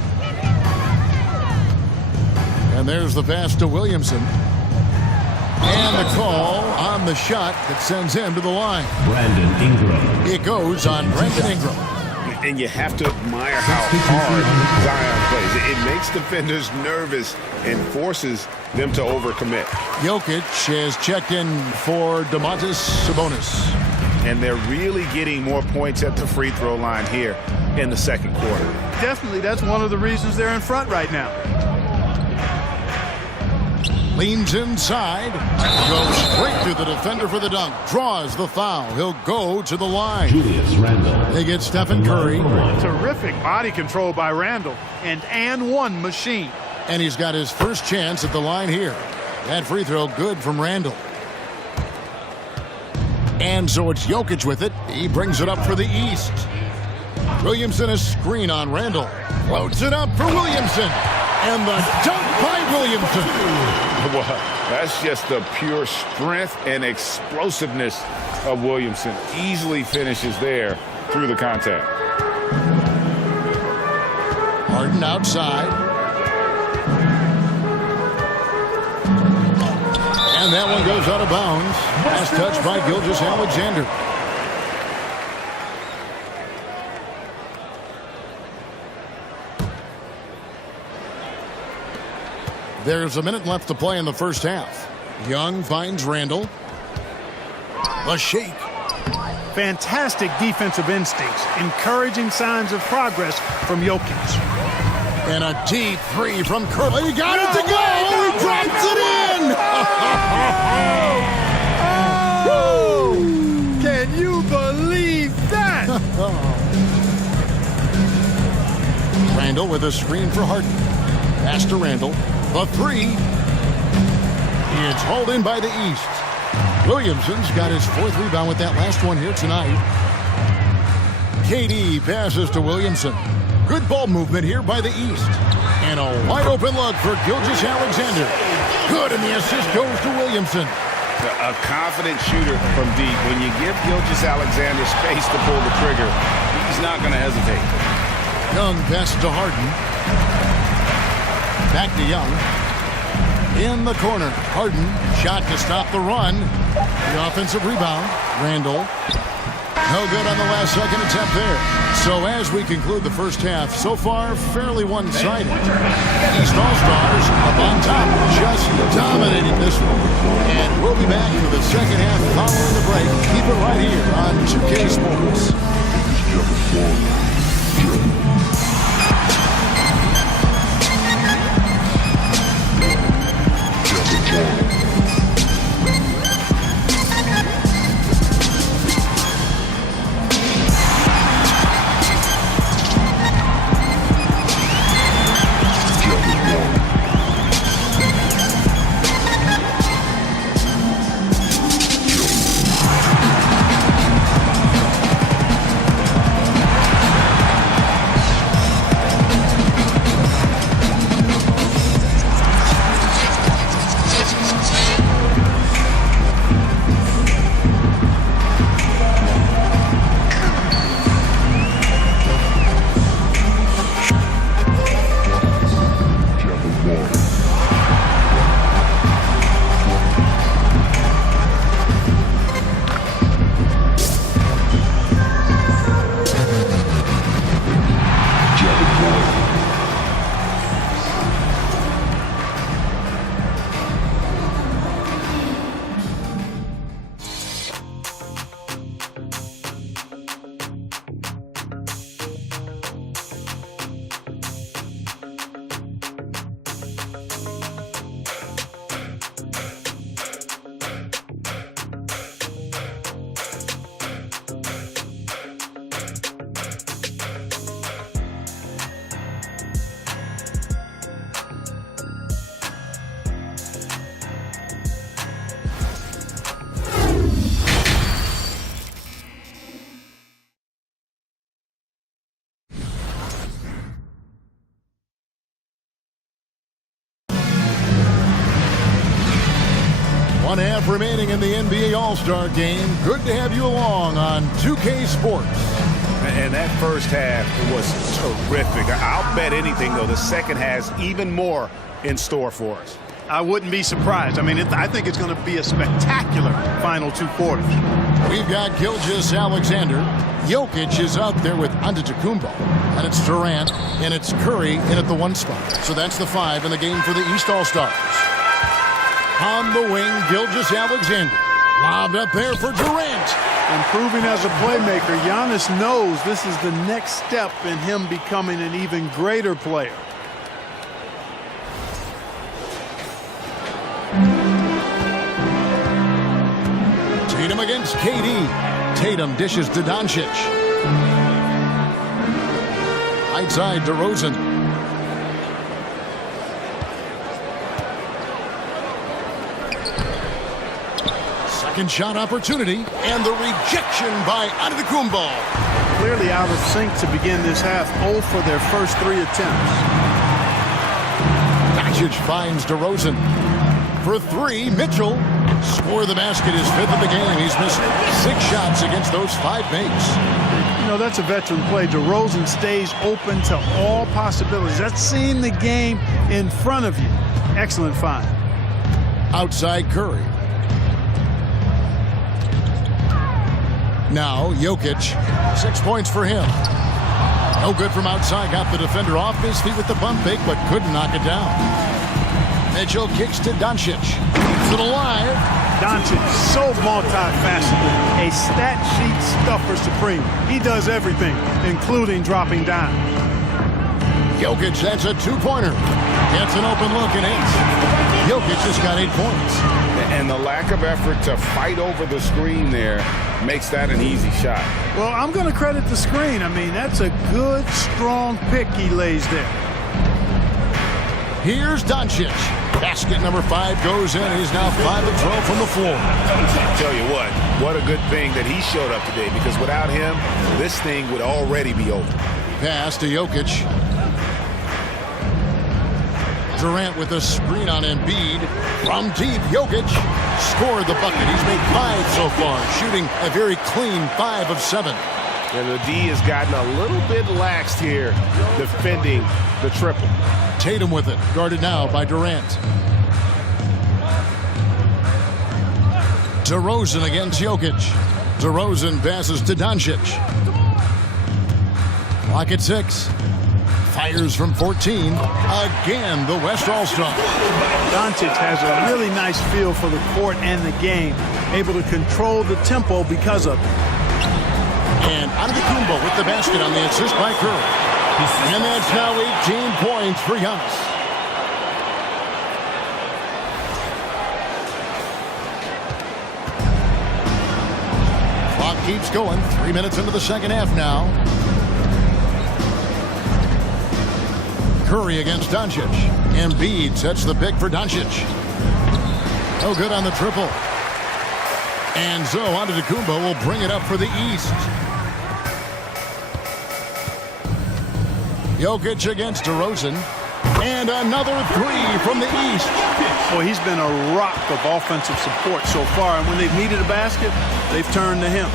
And there's the pass to Williamson. And the call on the shot that sends him to the line. Brandon Ingram. It goes on Brandon Ingram. And you have to admire how hard Zion plays. It makes defenders nervous and forces them to overcommit. Jokic has checked in for Domantas Sabonis. And they're really getting more points at the free throw line here in the second quarter. Definitely, that's one of the reasons they're in front right now. Leans inside, goes straight through the defender for the dunk, draws the foul. He'll go to the line. Julius Randle. They get Stephen Curry. Terrific body control by Randle. And one machine. And he's got his first chance at the line here. That free throw good from Randle. And so it's Jokic with it. He brings it up for the East. Williamson a screen on Randle. Floats it up for Williamson. And the dunk by Williamson. Well, that's just the pure strength and explosiveness of Williamson. Easily finishes there through the contact. Harden outside. And that one goes out of bounds. Last touch by Gilgeous-Alexander. There's a minute left to play in the first half. Young finds Randle. A shake. Fantastic defensive instincts. Encouraging signs of progress from Jokic. And a deep three from Curry. He got it to go. He drops it in. Oh! Can you believe that? Randle with a screen for Harden. Pass to Randle. The three. It's hauled in by the East. Williamson's got his 4th rebound with that last one here tonight. KD passes to Williamson. Good ball movement here by the East. And a wide open look for Gilgeous-Alexander. Good, and the assist goes to Williamson. A confident shooter from deep. When you give Gilgeous-Alexander space to pull the trigger, he's not going to hesitate. Young passes to Harden. Back to Young. In the corner. Harden. Shot to stop the run. The offensive rebound. Randle. No good on the last second attempt there. So as we conclude the first half, so far fairly one-sided. East All-Stars up on top, just dominating this one. And we'll be back for the second half following the break. Keep it right here on 2K Sports. in the NBA All-Star Game. Good to have you along on 2K Sports. And that first half was terrific. I'll bet anything, though, the second has even more in store for us. I wouldn't be surprised. I mean, I think it's going to be a spectacular final 2 quarters. We've got Gilgeous-Alexander. Jokic is out there with Antetokounmpo. And it's Durant, and it's Curry in at the 1 spot. So that's the 5 in the game for the East All-Stars. On the wing, Gilgeous-Alexander. Lobbed up there for Durant. Improving as a playmaker, Giannis knows this is the next step in him becoming an even greater player. Tatum against KD. Tatum dishes to Doncic. Right side, DeRozan. Second shot opportunity, and the rejection by Antetokounmpo. Clearly out of sync to begin this half. 0 for their first 3 attempts. Doncic finds DeRozan. For 3, Mitchell. Score the basket, his 5th of the game. He's missed 6 shots against those 5 makes. You know, that's a veteran play. DeRozan stays open to all possibilities. That's seeing the game in front of you. Excellent find. Outside Curry. Now Jokic, 6 points for him. No good from outside. Got the defender off his feet with the pump fake, but couldn't knock it down. Mitchell kicks to Doncic. Keeps it alive. Doncic, so multifaceted. A stat sheet stuffer supreme. He does everything, including dropping down. Jokic, that's a 2-pointer. Gets an open look and 8. Jokic just got 8 points. And the lack of effort to fight over the screen there makes that an easy shot. Well, I'm going to credit the screen. I mean, that's a good, strong pick he lays there. Here's Doncic. Basket number 5 goes in. He's now 5 of 12 from the floor. I'll tell you what a good thing that he showed up today, because without him, this thing would already be over. Pass to Jokic. Durant with a screen on Embiid. From deep, Jokic scored the bucket. He's made 5 so far, shooting a very clean 5 of 7. And the D has gotten a little bit laxed here defending the triple. Tatum with it, guarded now by Durant. DeRozan against Jokic. DeRozan passes to Doncic. Clock at 6. Fires from 14. Again, the West All-Star. Doncic has a really nice feel for the court and the game. Able to control the tempo because of it. And Antetokounmpo with the basket on the assist by Curry. And that's now 18 points for Giannis. Clock keeps going. 3 minutes into the second half now. Curry against Doncic. Embiid sets the pick for Doncic. No good on the triple. And so Antetokounmpo will bring it up for the East. Jokic against DeRozan. And another 3 from the East. Well, he's been a rock of offensive support so far, and when they've needed a basket, they've turned to him.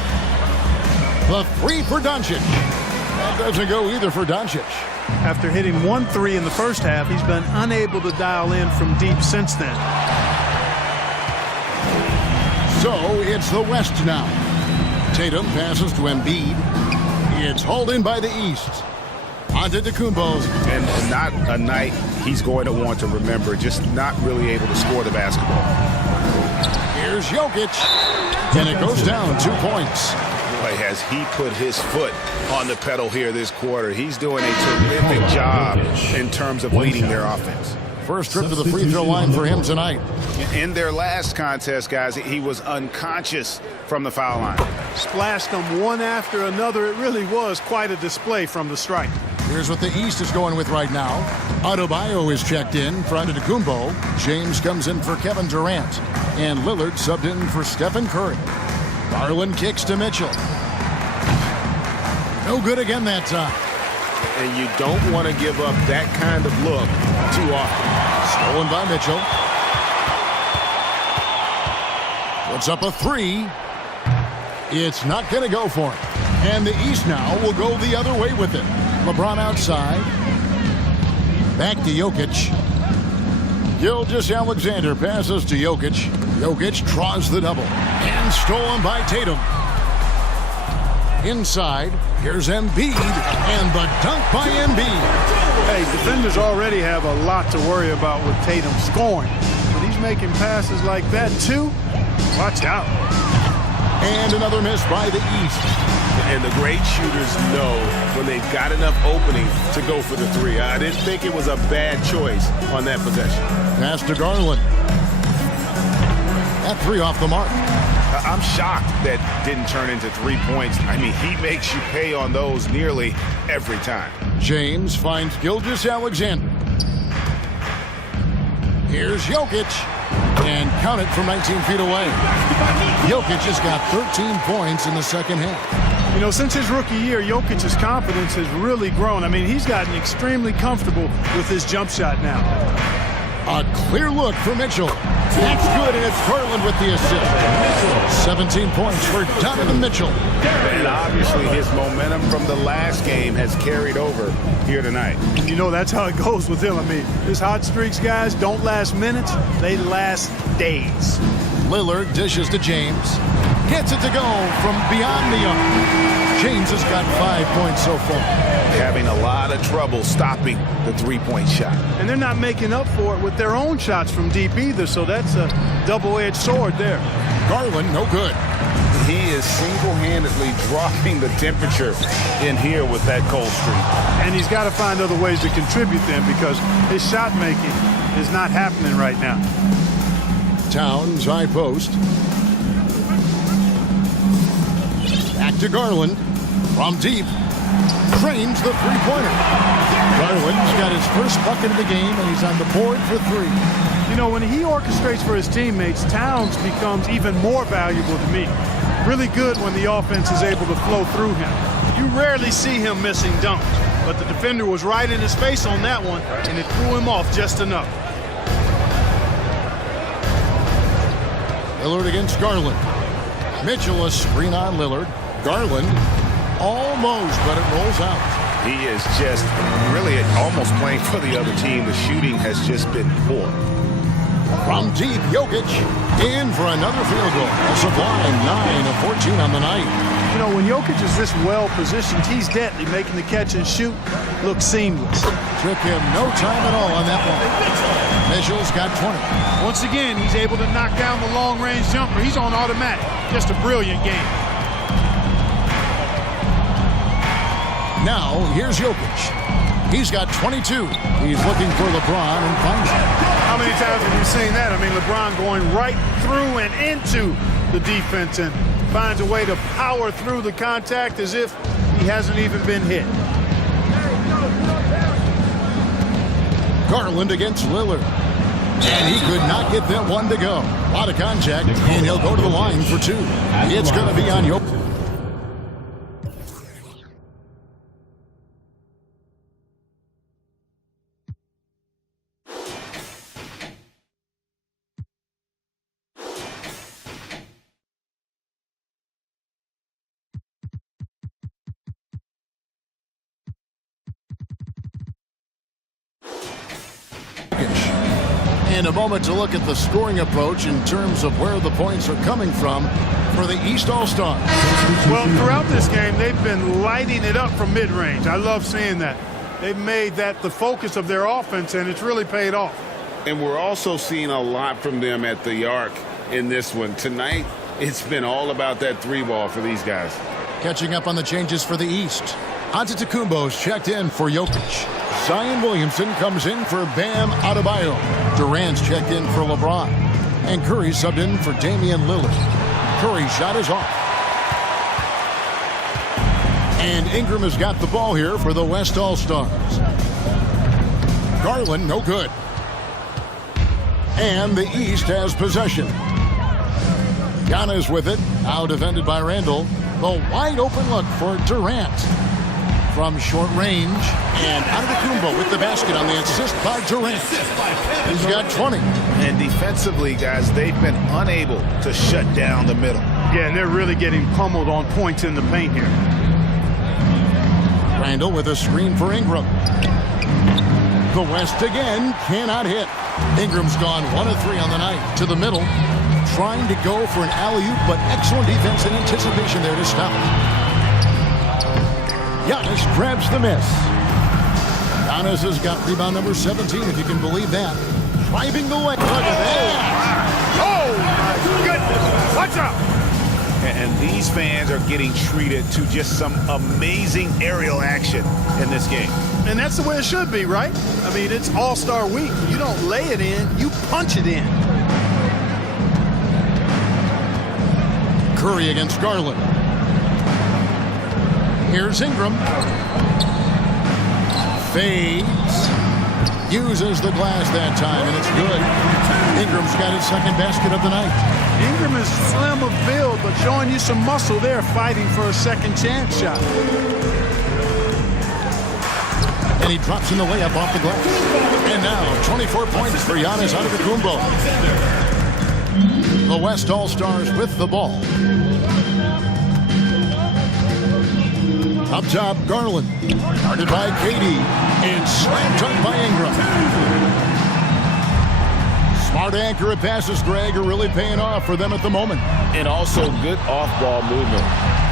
The 3 for Doncic. That doesn't go either for Doncic. After hitting 1 3 in the first half, he's been unable to dial in from deep since then. So it's the West now. Tatum passes to Embiid. It's hauled in by the East. Antetokounmpo. And not a night he's going to want to remember, just not really able to score the basketball. Here's Jokic. And it goes down 2 points. Boy, has he put his foot on the pedal here this quarter. He's doing a terrific job in terms of leading their offense. First trip to the free throw line for him tonight. In their last contest, guys, he was unconscious from the foul line. Splashed them one after another. It really was quite a display from the stripe. Here's what the East is going with right now. Adebayo is checked in for Antetokounmpo. James comes in for Kevin Durant. And Lillard subbed in for Stephen Curry. Garland kicks to Mitchell. No good again that time. And you don't want to give up that kind of look too often. Stolen by Mitchell. Puts up a three. It's not going to go for him. And the East now will go the other way with it. LeBron outside. Back to Jokic. Gilgeous-Alexander passes to Jokic. Jokic draws the double. And stolen by Tatum. Inside, here's Embiid. And the dunk by Embiid. Hey, defenders already have a lot to worry about with Tatum scoring. But he's making passes like that, too. Watch out. And another miss by the East. And the great shooters know when they've got enough opening to go for the three. I didn't think it was a bad choice on that possession. Pass to Garland. That three off the mark. I'm shocked that didn't turn into 3 points. I mean, he makes you pay on those nearly every time. James finds Gilgeous-Alexander. Here's Jokic. And count it from 19 feet away. Jokic has got 13 points in the second half. You know, since his rookie year, Jokic's confidence has really grown. I mean, he's gotten extremely comfortable with his jump shot now. A clear look for Mitchell. That's good, and it's Garland with the assist. 17 points for Donovan Mitchell. And obviously his momentum from the last game has carried over here tonight. You know, that's how it goes with him. I mean, his hot streaks, guys, don't last minutes. They last days. Lillard dishes to James. Gets it to go from beyond the arc. James has got 5 points so far. Having a lot of trouble stopping the three-point shot. And they're not making up for it with their own shots from deep either, so that's a double-edged sword there. Garland, no good. He is single-handedly dropping the temperature in here with that cold streak. And he's got to find other ways to contribute then, because his shot making is not happening right now. Towns, high post. Back to Garland. From deep. Drains the three-pointer. Garland's got his first bucket of the game, and he's on the board for three. You know, when he orchestrates for his teammates, Towns becomes even more valuable to me. Really good when the offense is able to flow through him. You rarely see him missing dunks, but the defender was right in his face on that one, and it threw him off just enough. Lillard against Garland. Mitchell a screen on Lillard. Garland almost, but it rolls out. He is just really almost playing for the other team. The shooting has just been poor. From deep, Jokic in for another field goal. A sublime 9 of 14 on the night. You know, when Jokic is this well positioned, he's deadly, making the catch and shoot look seamless. Took him no time at all on that one. Mitchell's got 20. Once again, he's able to knock down the long-range jumper. He's on automatic. Just a brilliant game. Now, here's Jokic. He's got 22. He's looking for LeBron and finds him. How many times have you seen that? I mean, LeBron going right through and into the defense and finds a way to power through the contact as if he hasn't even been hit. Garland against Lillard. And he could not get that one to go. A lot of contact, and he'll go to the line for two. It's going to be on Jokic. And a moment to look at the scoring approach in terms of where the points are coming from for the East All-Stars. Well, throughout this game, they've been lighting it up from mid-range. I love seeing that. They've made that the focus of their offense, and it's really paid off. And we're also seeing a lot from them at the arc in this one. Tonight, it's been all about that three ball for these guys. Catching up on the changes for the East. Antetokounmpo's checked in for Jokic. Zion Williamson comes in for Bam Adebayo. Durant's checked in for LeBron. And Curry subbed in for Damian Lillard. Curry's shot is off. And Ingram has got the ball here for the West All-Stars. Garland, no good. And the East has possession. Giannis with it. Now defended by Randall. The wide open look for Durant. from short range. And Antetokounmpo with the basket on the assist by Durant. He's got 20. And defensively, guys, they've been unable to shut down the middle. Yeah, and they're really getting pummeled on points in the paint here. Randall with a screen for Ingram. The West again cannot hit. Ingram's gone 1 of 3 on the night. To the middle, trying to go for an alley-oop, but excellent defense and anticipation there to stop it. Giannis grabs the miss. Giannis has got rebound number 17, if you can believe that. Driving the lane. Look at that. Oh, my goodness. Watch out. And these fans are getting treated to just some amazing aerial action in this game. And that's the way it should be, right? I mean, it's All-Star Week. You don't lay it in, you punch it in. Curry against Garland. Here's Ingram. Fades. Uses the glass that time, and it's good. Ingram's got his second basket of the night. Ingram is slim of build, but showing you some muscle there, fighting for a second chance shot. And he drops in the layup off the glass. And now, 24 points for Giannis Antetokounmpo. The West All-Stars with the ball. Up top, Garland. Guarded by KD. And slam dunk by Ingram. Smart accurate passes, Greg, are really paying off for them at the moment. And also good off-ball movement.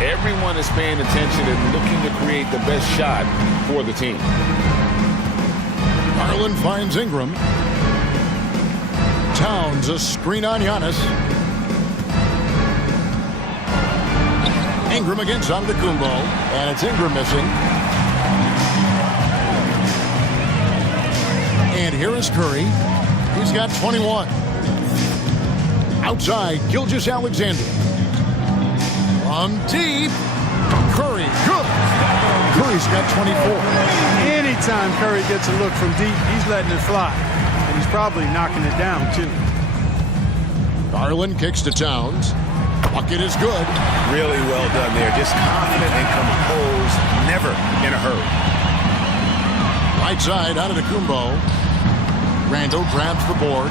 Everyone is paying attention and looking to create the best shot for the team. Garland finds Ingram. Towns a screen on Giannis. Ingram against Antetokounmpo, and it's Ingram missing. And here is Curry. He's got 21. Outside, Gilgeous-Alexander. From deep, Curry, good. Curry's got 24. Anytime Curry gets a look from deep, he's letting it fly. And he's probably knocking it down, too. Garland kicks to Towns. Bucket is good. Really well done there. Just confident and composed, never in a hurry. Right side, Antetokounmpo. Randall grabs the board.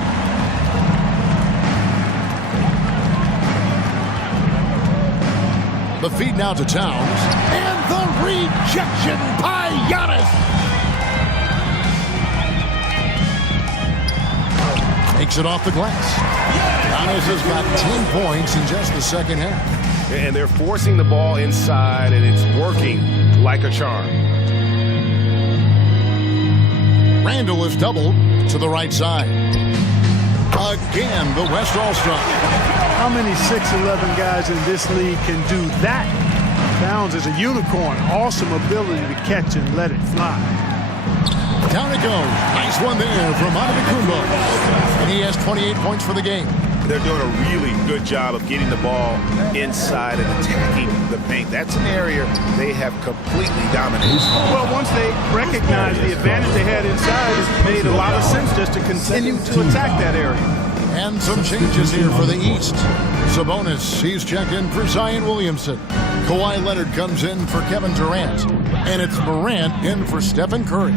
The feed now to Towns. And the rejection by Giannis. Takes it off the glass. Giannis has got 10 points in just the second half. And they're forcing the ball inside, and it's working like a charm. Randall is doubled to the right side. Again, the West All-Star. How many 6'11" guys in this league can do that? Towns is a unicorn. Awesome ability to catch and let it fly. Down it goes. Nice one there from Antetokounmpo. And he has 28 points for the game. They're doing a really good job of getting the ball inside and attacking the paint. That's an area they have completely dominated. Well, once they recognized the advantage they had inside, it made a lot of sense just to continue to attack that area. And some changes here for the East. Sabonis, he's checked in for Zion Williamson. Kawhi Leonard comes in for Kevin Durant. And it's Morant in for Stephen Curry.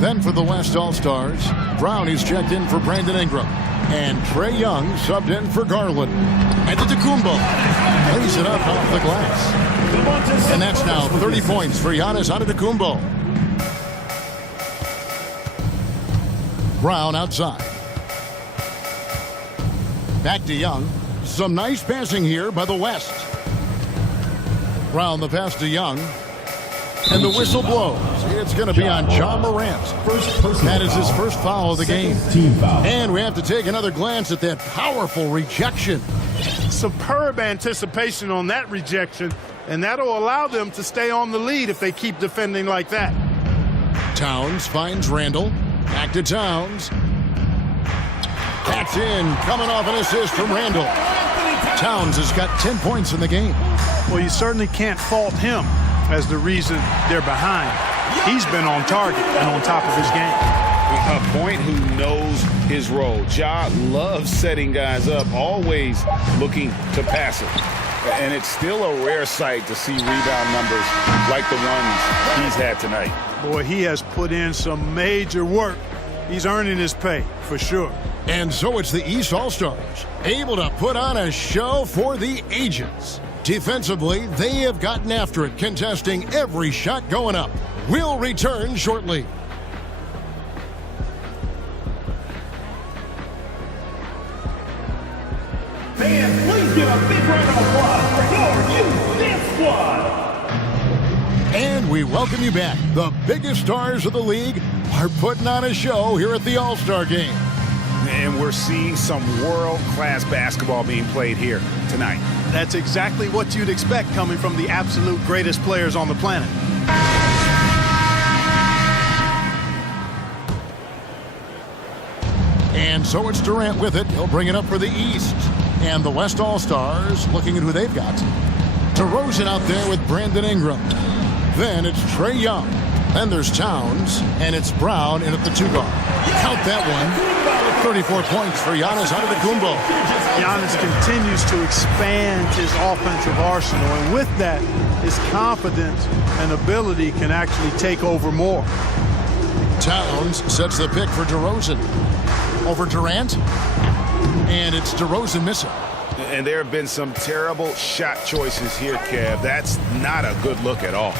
Then for the West All-Stars, Brown is checked in for Brandon Ingram. And Trae Young subbed in for Garland. Antetokounmpo lays it up off the glass. And that's now 30 points for Giannis Antetokounmpo. Brown outside. Back to Young. Some nice passing here by the West. Brown the pass to Young. And the whistle blows. It's going to be on John Morant. That is his first foul of the game. And we have to take another glance at that powerful rejection. Superb anticipation on that rejection, and that'll allow them to stay on the lead if they keep defending like that. Towns finds Randall. Back to Towns. That's in. Coming off an assist from Randall. Towns has got 10 points in the game. Well, you certainly can't fault him as the reason they're behind. He's been on target and on top of his game. A point who knows his role. Ja loves setting guys up, always looking to pass it. And it's still a rare sight to see rebound numbers like the ones he's had tonight. Boy, he has put in some major work. He's earning his pay, for sure. And so it's the East All-Stars, able to put on a show for the ages. Defensively, they have gotten after it, contesting every shot going up. We'll return shortly. Fans, please give a big round of applause for your Youth Dance Squad. And we welcome you back. The biggest stars of the league are putting on a show here at the All-Star Game. And we're seeing some world-class basketball being played here tonight. That's exactly what you'd expect coming from the absolute greatest players on the planet. And so it's Durant with it. He'll bring it up for the East. And the West All-Stars looking at who they've got. DeRozan out there with Brandon Ingram. Then it's Trae Young. Then there's Towns. And it's Brown in at the 2-guard. Count that one. 34 points for Giannis Antetokounmpo. Giannis continues to expand his offensive arsenal. And with that, his confidence and ability can actually take over more. Towns sets the pick for DeRozan. Over Durant. And it's DeRozan missing. And there have been some terrible shot choices here, Kev. That's not a good look at all.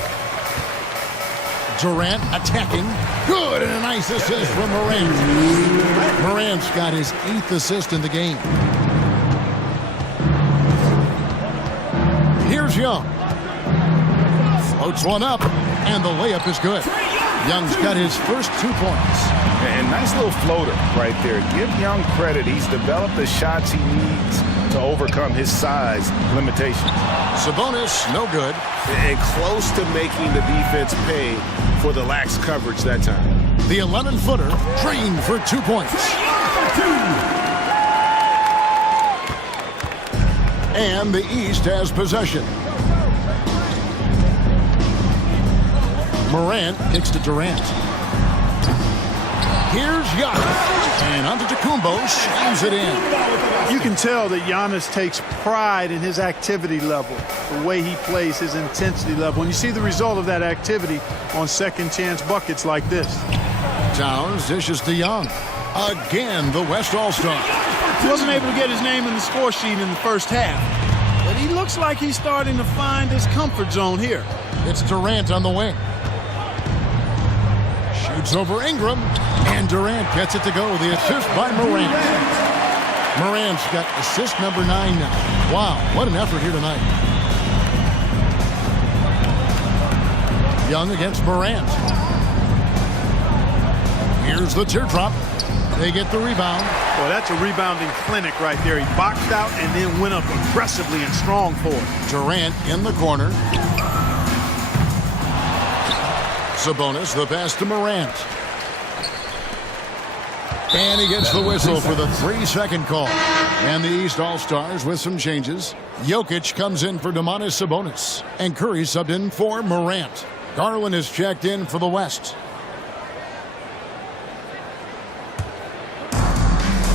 Durant attacking. Good, and a nice assist from Morant. Morant's got his 8th assist in the game. Here's Young. Floats one up, and the layup is good. Young's got his first 2 points. And nice little floater right there. Give Young credit. He's developed the shots he needs to overcome his size limitations. Sabonis, no good. And close to making the defense pay for the lax coverage that time. The 11-footer trained for 2 points. And the East has possession. Morant kicks to Durant. Here's Giannis. And Antetokounmpo shams it in. You can tell that Giannis takes pride in his activity level, the way he plays, his intensity level. And you see the result of that activity on second chance buckets like this. Towns dishes to Young. Again, the West All-Star. He wasn't able to get his name in the score sheet in the first half, but he looks like he's starting to find his comfort zone here. It's Durant on the wing. Shoots over Ingram, and Durant gets it to go. The assist by Morant. Morant's got assist number 9 now. Wow, what an effort here tonight. Young against Morant. Here's the teardrop. They get the rebound. Well, that's a rebounding clinic right there. He boxed out and then went up aggressively and strong for it. Durant in the corner. Sabonis, the pass to Morant. And he gets the whistle for the 3-second call. And the East All-Stars with some changes. Jokic comes in for Domantas Sabonis. And Curry subbed in for Morant. Garland is checked in for the West.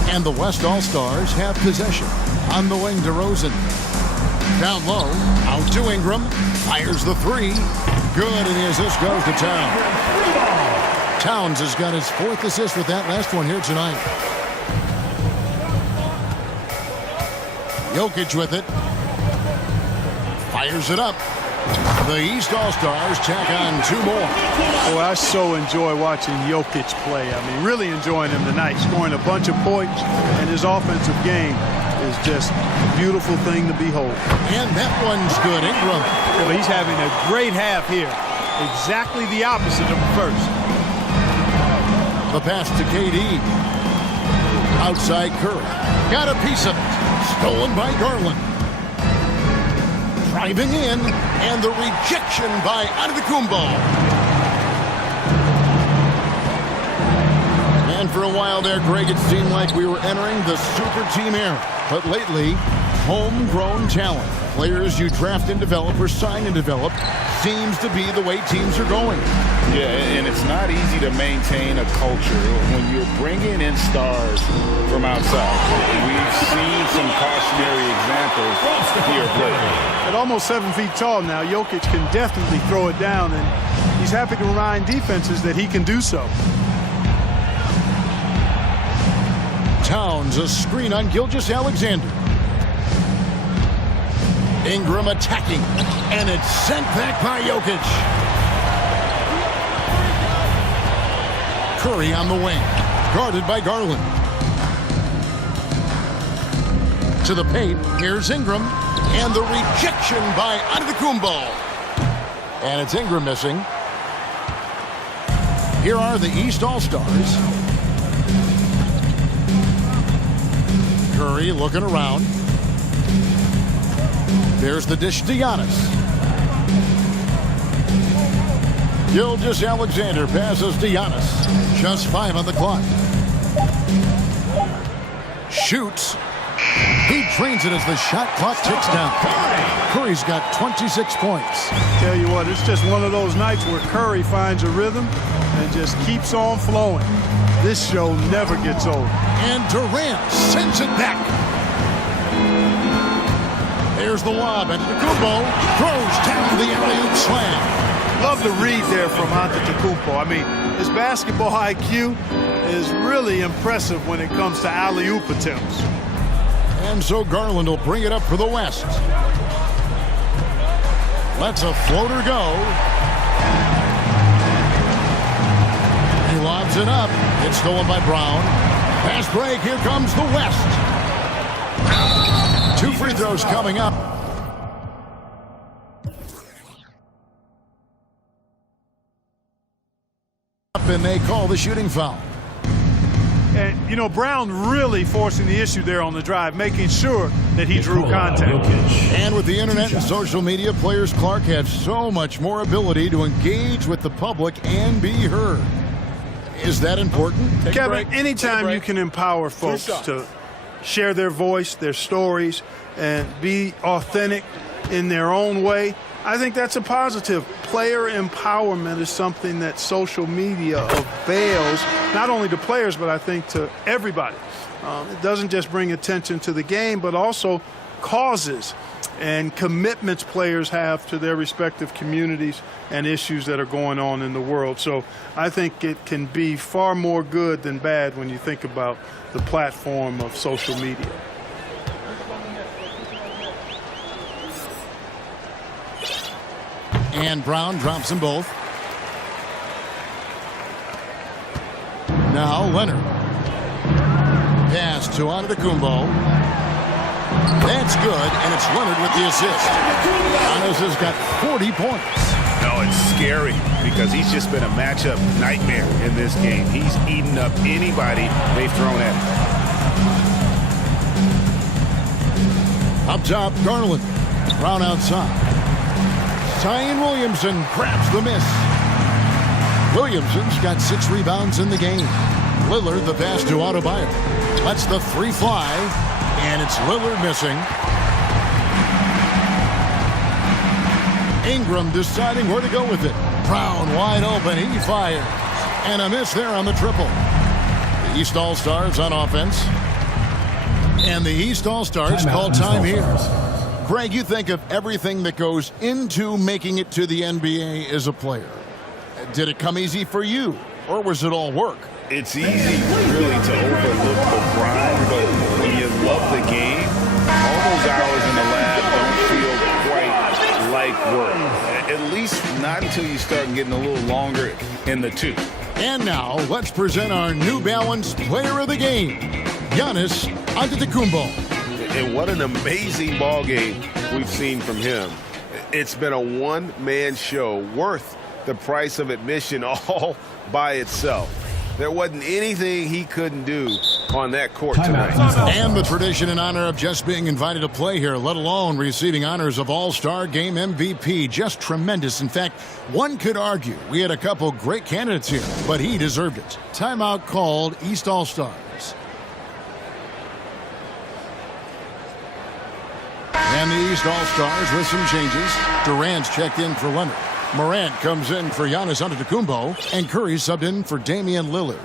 And the West All-Stars have possession. On the wing, DeRozan. Down low, out to Ingram. Fires the 3. Good, and the assist goes to Towns. Towns has got his 4th assist with that last one here tonight. Jokic with it. Fires it up. The East All-Stars tack on 2 more. Oh, I so enjoy watching Jokic play. I mean, really enjoying him tonight, scoring a bunch of points, and his offensive game is just a beautiful thing to behold. And that one's good. Ingram. Yeah, but he's having a great half here. Exactly the opposite of the first. The pass to KD. Outside Curry. Got a piece of it. Stolen by Garland. Driving in, and the rejection by Antetokounmpo. And for a while there, Greg, it seemed like we were entering the super team era. But lately, Homegrown talent, players you draft and develop or sign and develop, seems to be the way teams are going. Yeah, and it's not easy to maintain a culture when you're bringing in stars from outside. We've seen some cautionary examples here lately. At almost 7 feet tall now, Jokic can definitely throw it down, and he's happy to remind defenses that he can do so. Towns, a screen on Gilgeous-Alexander. Ingram attacking, and it's sent back by Jokic. Curry on the wing, guarded by Garland. To the paint, here's Ingram, and the rejection by Antetokounmpo. And it's Ingram missing. Here are the East All-Stars. Curry looking around. There's the dish to Giannis. Gilgeous-Alexander passes to Giannis. Just 5 on the clock. Shoots. He drains it as the shot clock ticks down. Curry's got 26 points. Tell you what, it's just one of those nights where Curry finds a rhythm and just keeps on flowing. This show never gets old. And Durant sends it back. There's the lob, and Antetokounmpo throws down the alley-oop slam. Love the read there from Antetokounmpo. I mean, his basketball IQ is really impressive when it comes to alley-oop attempts. And so Garland will bring it up for the West. Lets a floater go. He lobs it up. It's stolen by Brown. Fast break. Here comes the West. 2 free throws coming up. And they call the shooting foul. And, you know, Brown really forcing the issue there on the drive, making sure that he drew contact. And with the internet and social media, players Clark have so much more ability to engage with the public and be heard. Is that important? Kevin, anytime you can empower folks to share their voice, their stories, and be authentic in their own way, I think that's a positive. Player empowerment is something that social media avails, not only to players, but I think to everybody. It doesn't just bring attention to the game, but also causes and commitments players have to their respective communities and issues that are going on in the world. So I think it can be far more good than bad when you think about the platform of social media. And Brown drops them both. Now Leonard. Pass to Antetokounmpo. That's good, and it's Leonard with the assist. Giannis has got 40 points. No, it's scary because he's just been a matchup nightmare in this game. He's eaten up anybody they've thrown at him. Up top, Garland. Brown outside. Zion Williamson grabs the miss. Williamson's got 6 rebounds in the game. Lillard the pass to Adebayo. Lets the 3 fly, and it's Lillard missing. Ingram deciding where to go with it. Brown wide open, he fires. And a miss there on the triple. The East All-Stars on offense. And the East All-Stars call time here. Greg, you think of everything that goes into making it to the NBA as a player. Did it come easy for you, or was it all work? It's easy, really, to overlook the grind, but when you love the game, all those hours in the lab don't feel quite like work. At least not until you start getting a little longer in the tooth. And now, let's present our New Balance Player of the Game, Giannis Antetokounmpo. And what an amazing ball game we've seen from him. It's been a one-man show worth the price of admission all by itself. There wasn't anything he couldn't do on that court tonight. And the tradition and honor of just being invited to play here, let alone receiving honors of All-Star Game MVP. Just tremendous. In fact, one could argue we had a couple great candidates here, but he deserved it. Timeout called, East All-Stars. And the East All-Stars with some changes. Durant's checked in for Leonard. Morant comes in for Giannis Antetokounmpo. And Curry subbed in for Damian Lillard.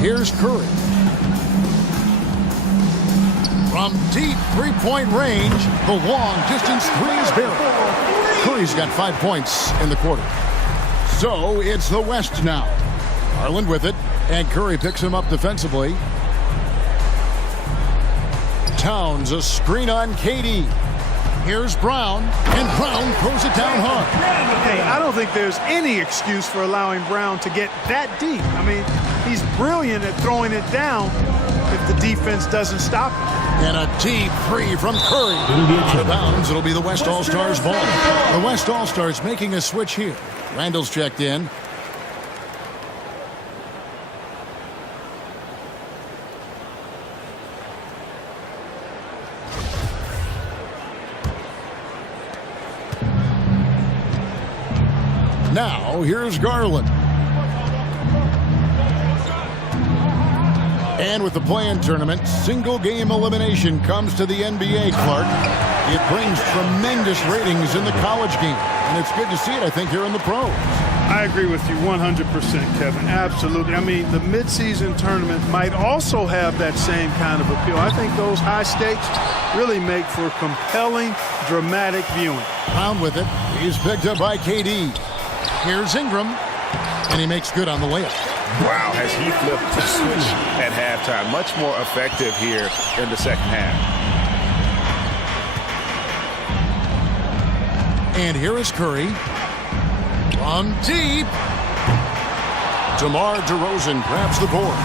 Here's Curry. From deep three-point range, the long-distance three is buried. Curry's got 5 points in the quarter. So it's the West now. Garland with it, and Curry picks him up defensively. Towns, a screen on KD. Here's Brown, and Brown throws it down hard. Hey, I don't think there's any excuse for allowing Brown to get that deep. I mean, he's brilliant at throwing it down if the defense doesn't stop him. And a deep three from Curry. Out of bounds, it'll be the West All-Stars ball. The West All-Stars making a switch here. Randall's checked in. Now, here's Garland. And with the play-in tournament, single-game elimination comes to the NBA, Clark. It brings tremendous ratings in the college game. And it's good to see it, I think, here in the pros. I agree with you 100%, Kevin. Absolutely. I mean, the midseason tournament might also have that same kind of appeal. I think those high stakes really make for compelling, dramatic viewing. Brown with it. He's picked up by KD. Here's Ingram, and he makes good on the layup. Wow, has he flipped the switch at halftime. Much more effective here in the second half. And here is Curry. From deep. DeMar DeRozan grabs the board.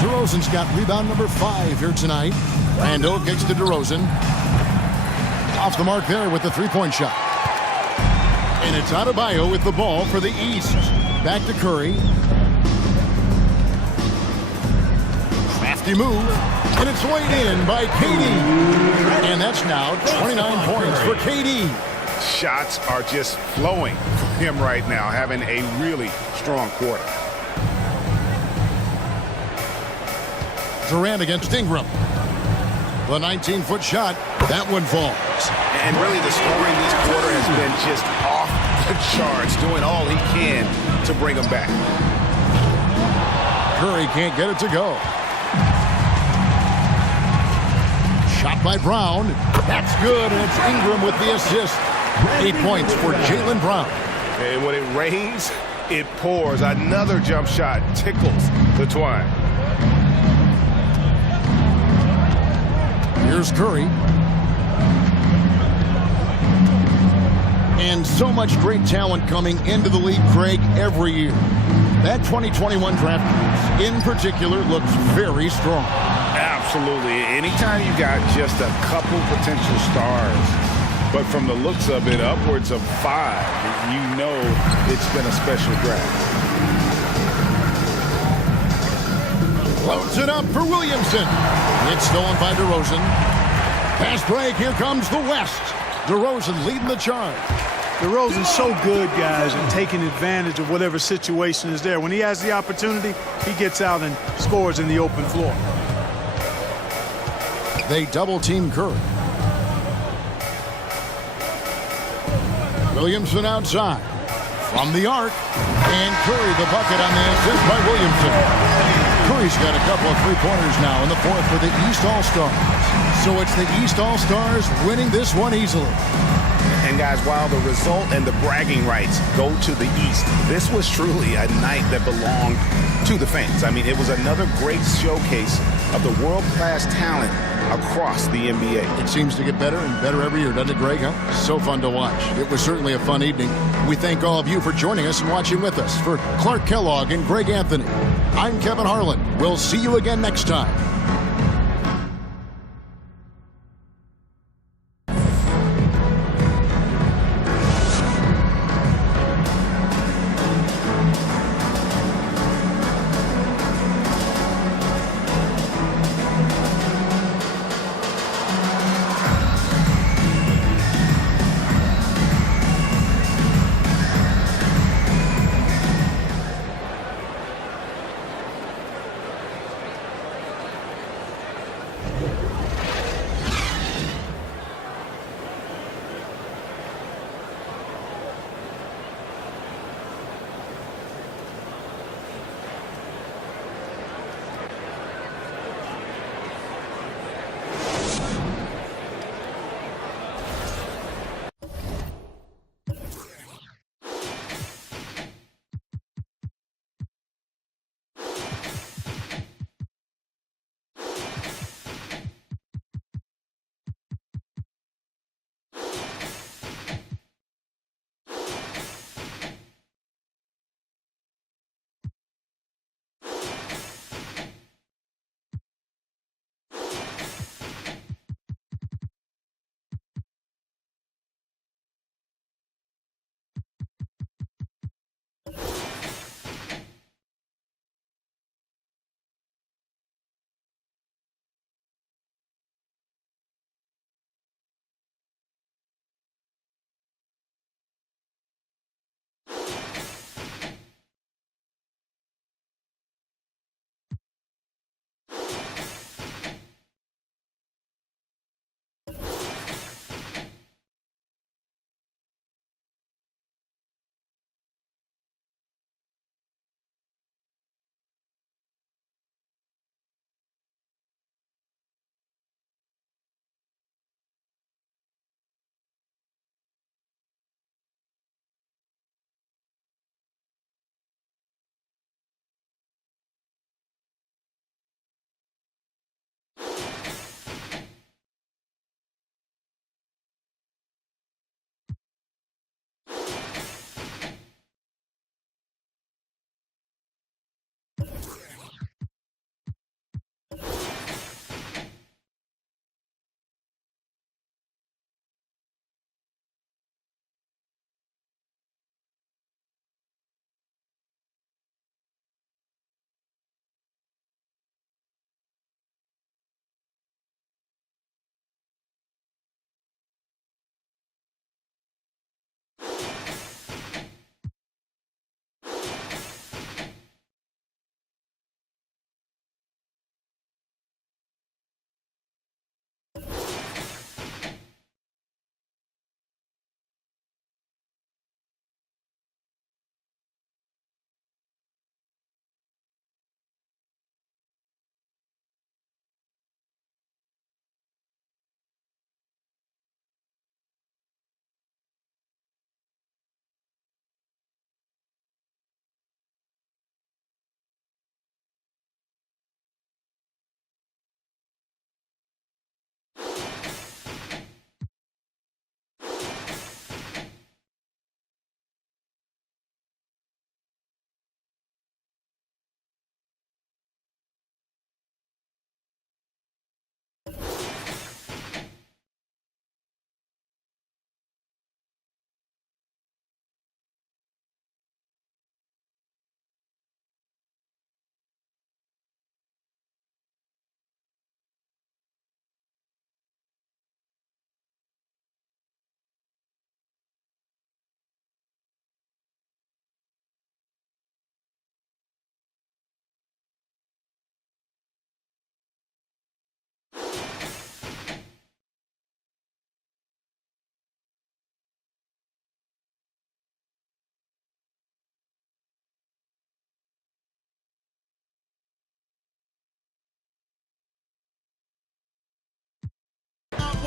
DeRozan's got rebound number 5 here tonight. Randall kicks to DeRozan. Off the mark there with the three-point shot. And it's Adebayo with the ball for the East. Back to Curry. Crafty move. And it's weighed in by KD. And that's now 29 points for KD. Shots are just flowing for him right now, having a really strong quarter. Durant against Ingram. The 19-foot shot. That one falls. And really the scoring this quarter has been just off the charts, doing all he can to bring him back. Curry can't get it to go. Shot by Brown. That's good, and it's Ingram with the assist. 8 points for Jaylen Brown. And when it rains, it pours. Another jump shot tickles the twine. Here's Curry. And so much great talent coming into the league, Craig, every year. That 2021 draft class, in particular, looks very strong. Absolutely. Anytime you got just a couple potential stars, but from the looks of it, upwards of 5, you know it's been a special draft. Loads it up for Williamson. It's stolen by DeRozan. Pass break, here comes the West. DeRozan leading the charge. DeRozan's so good, guys, at taking advantage of whatever situation is there. When he has the opportunity, he gets out and scores in the open floor. They double-team Curry. Williamson outside. From the arc. And Curry the bucket on the assist by Williamson. Curry's got a couple of three-pointers now in the fourth for the East All-Stars. So it's the East All-Stars winning this one easily. And guys, while the result and the bragging rights go to the East, this was truly a night that belonged to the fans. I mean, it was another great showcase of the world-class talent across the NBA. It seems to get better and better every year, doesn't it, Greg? Huh? So fun to watch. It was certainly a fun evening. We thank all of you for joining us and watching with us. For Clark Kellogg and Greg Anthony, I'm Kevin Harlan. We'll see you again next time.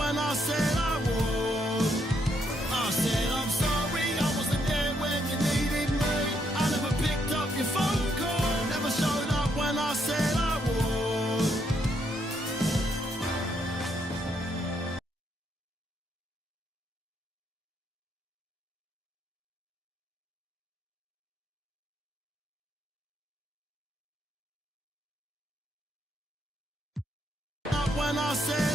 when I said I would. I said I'm sorry, I wasn't there when you needed me. I never picked up your phone call, never showed up when I said I would. When I said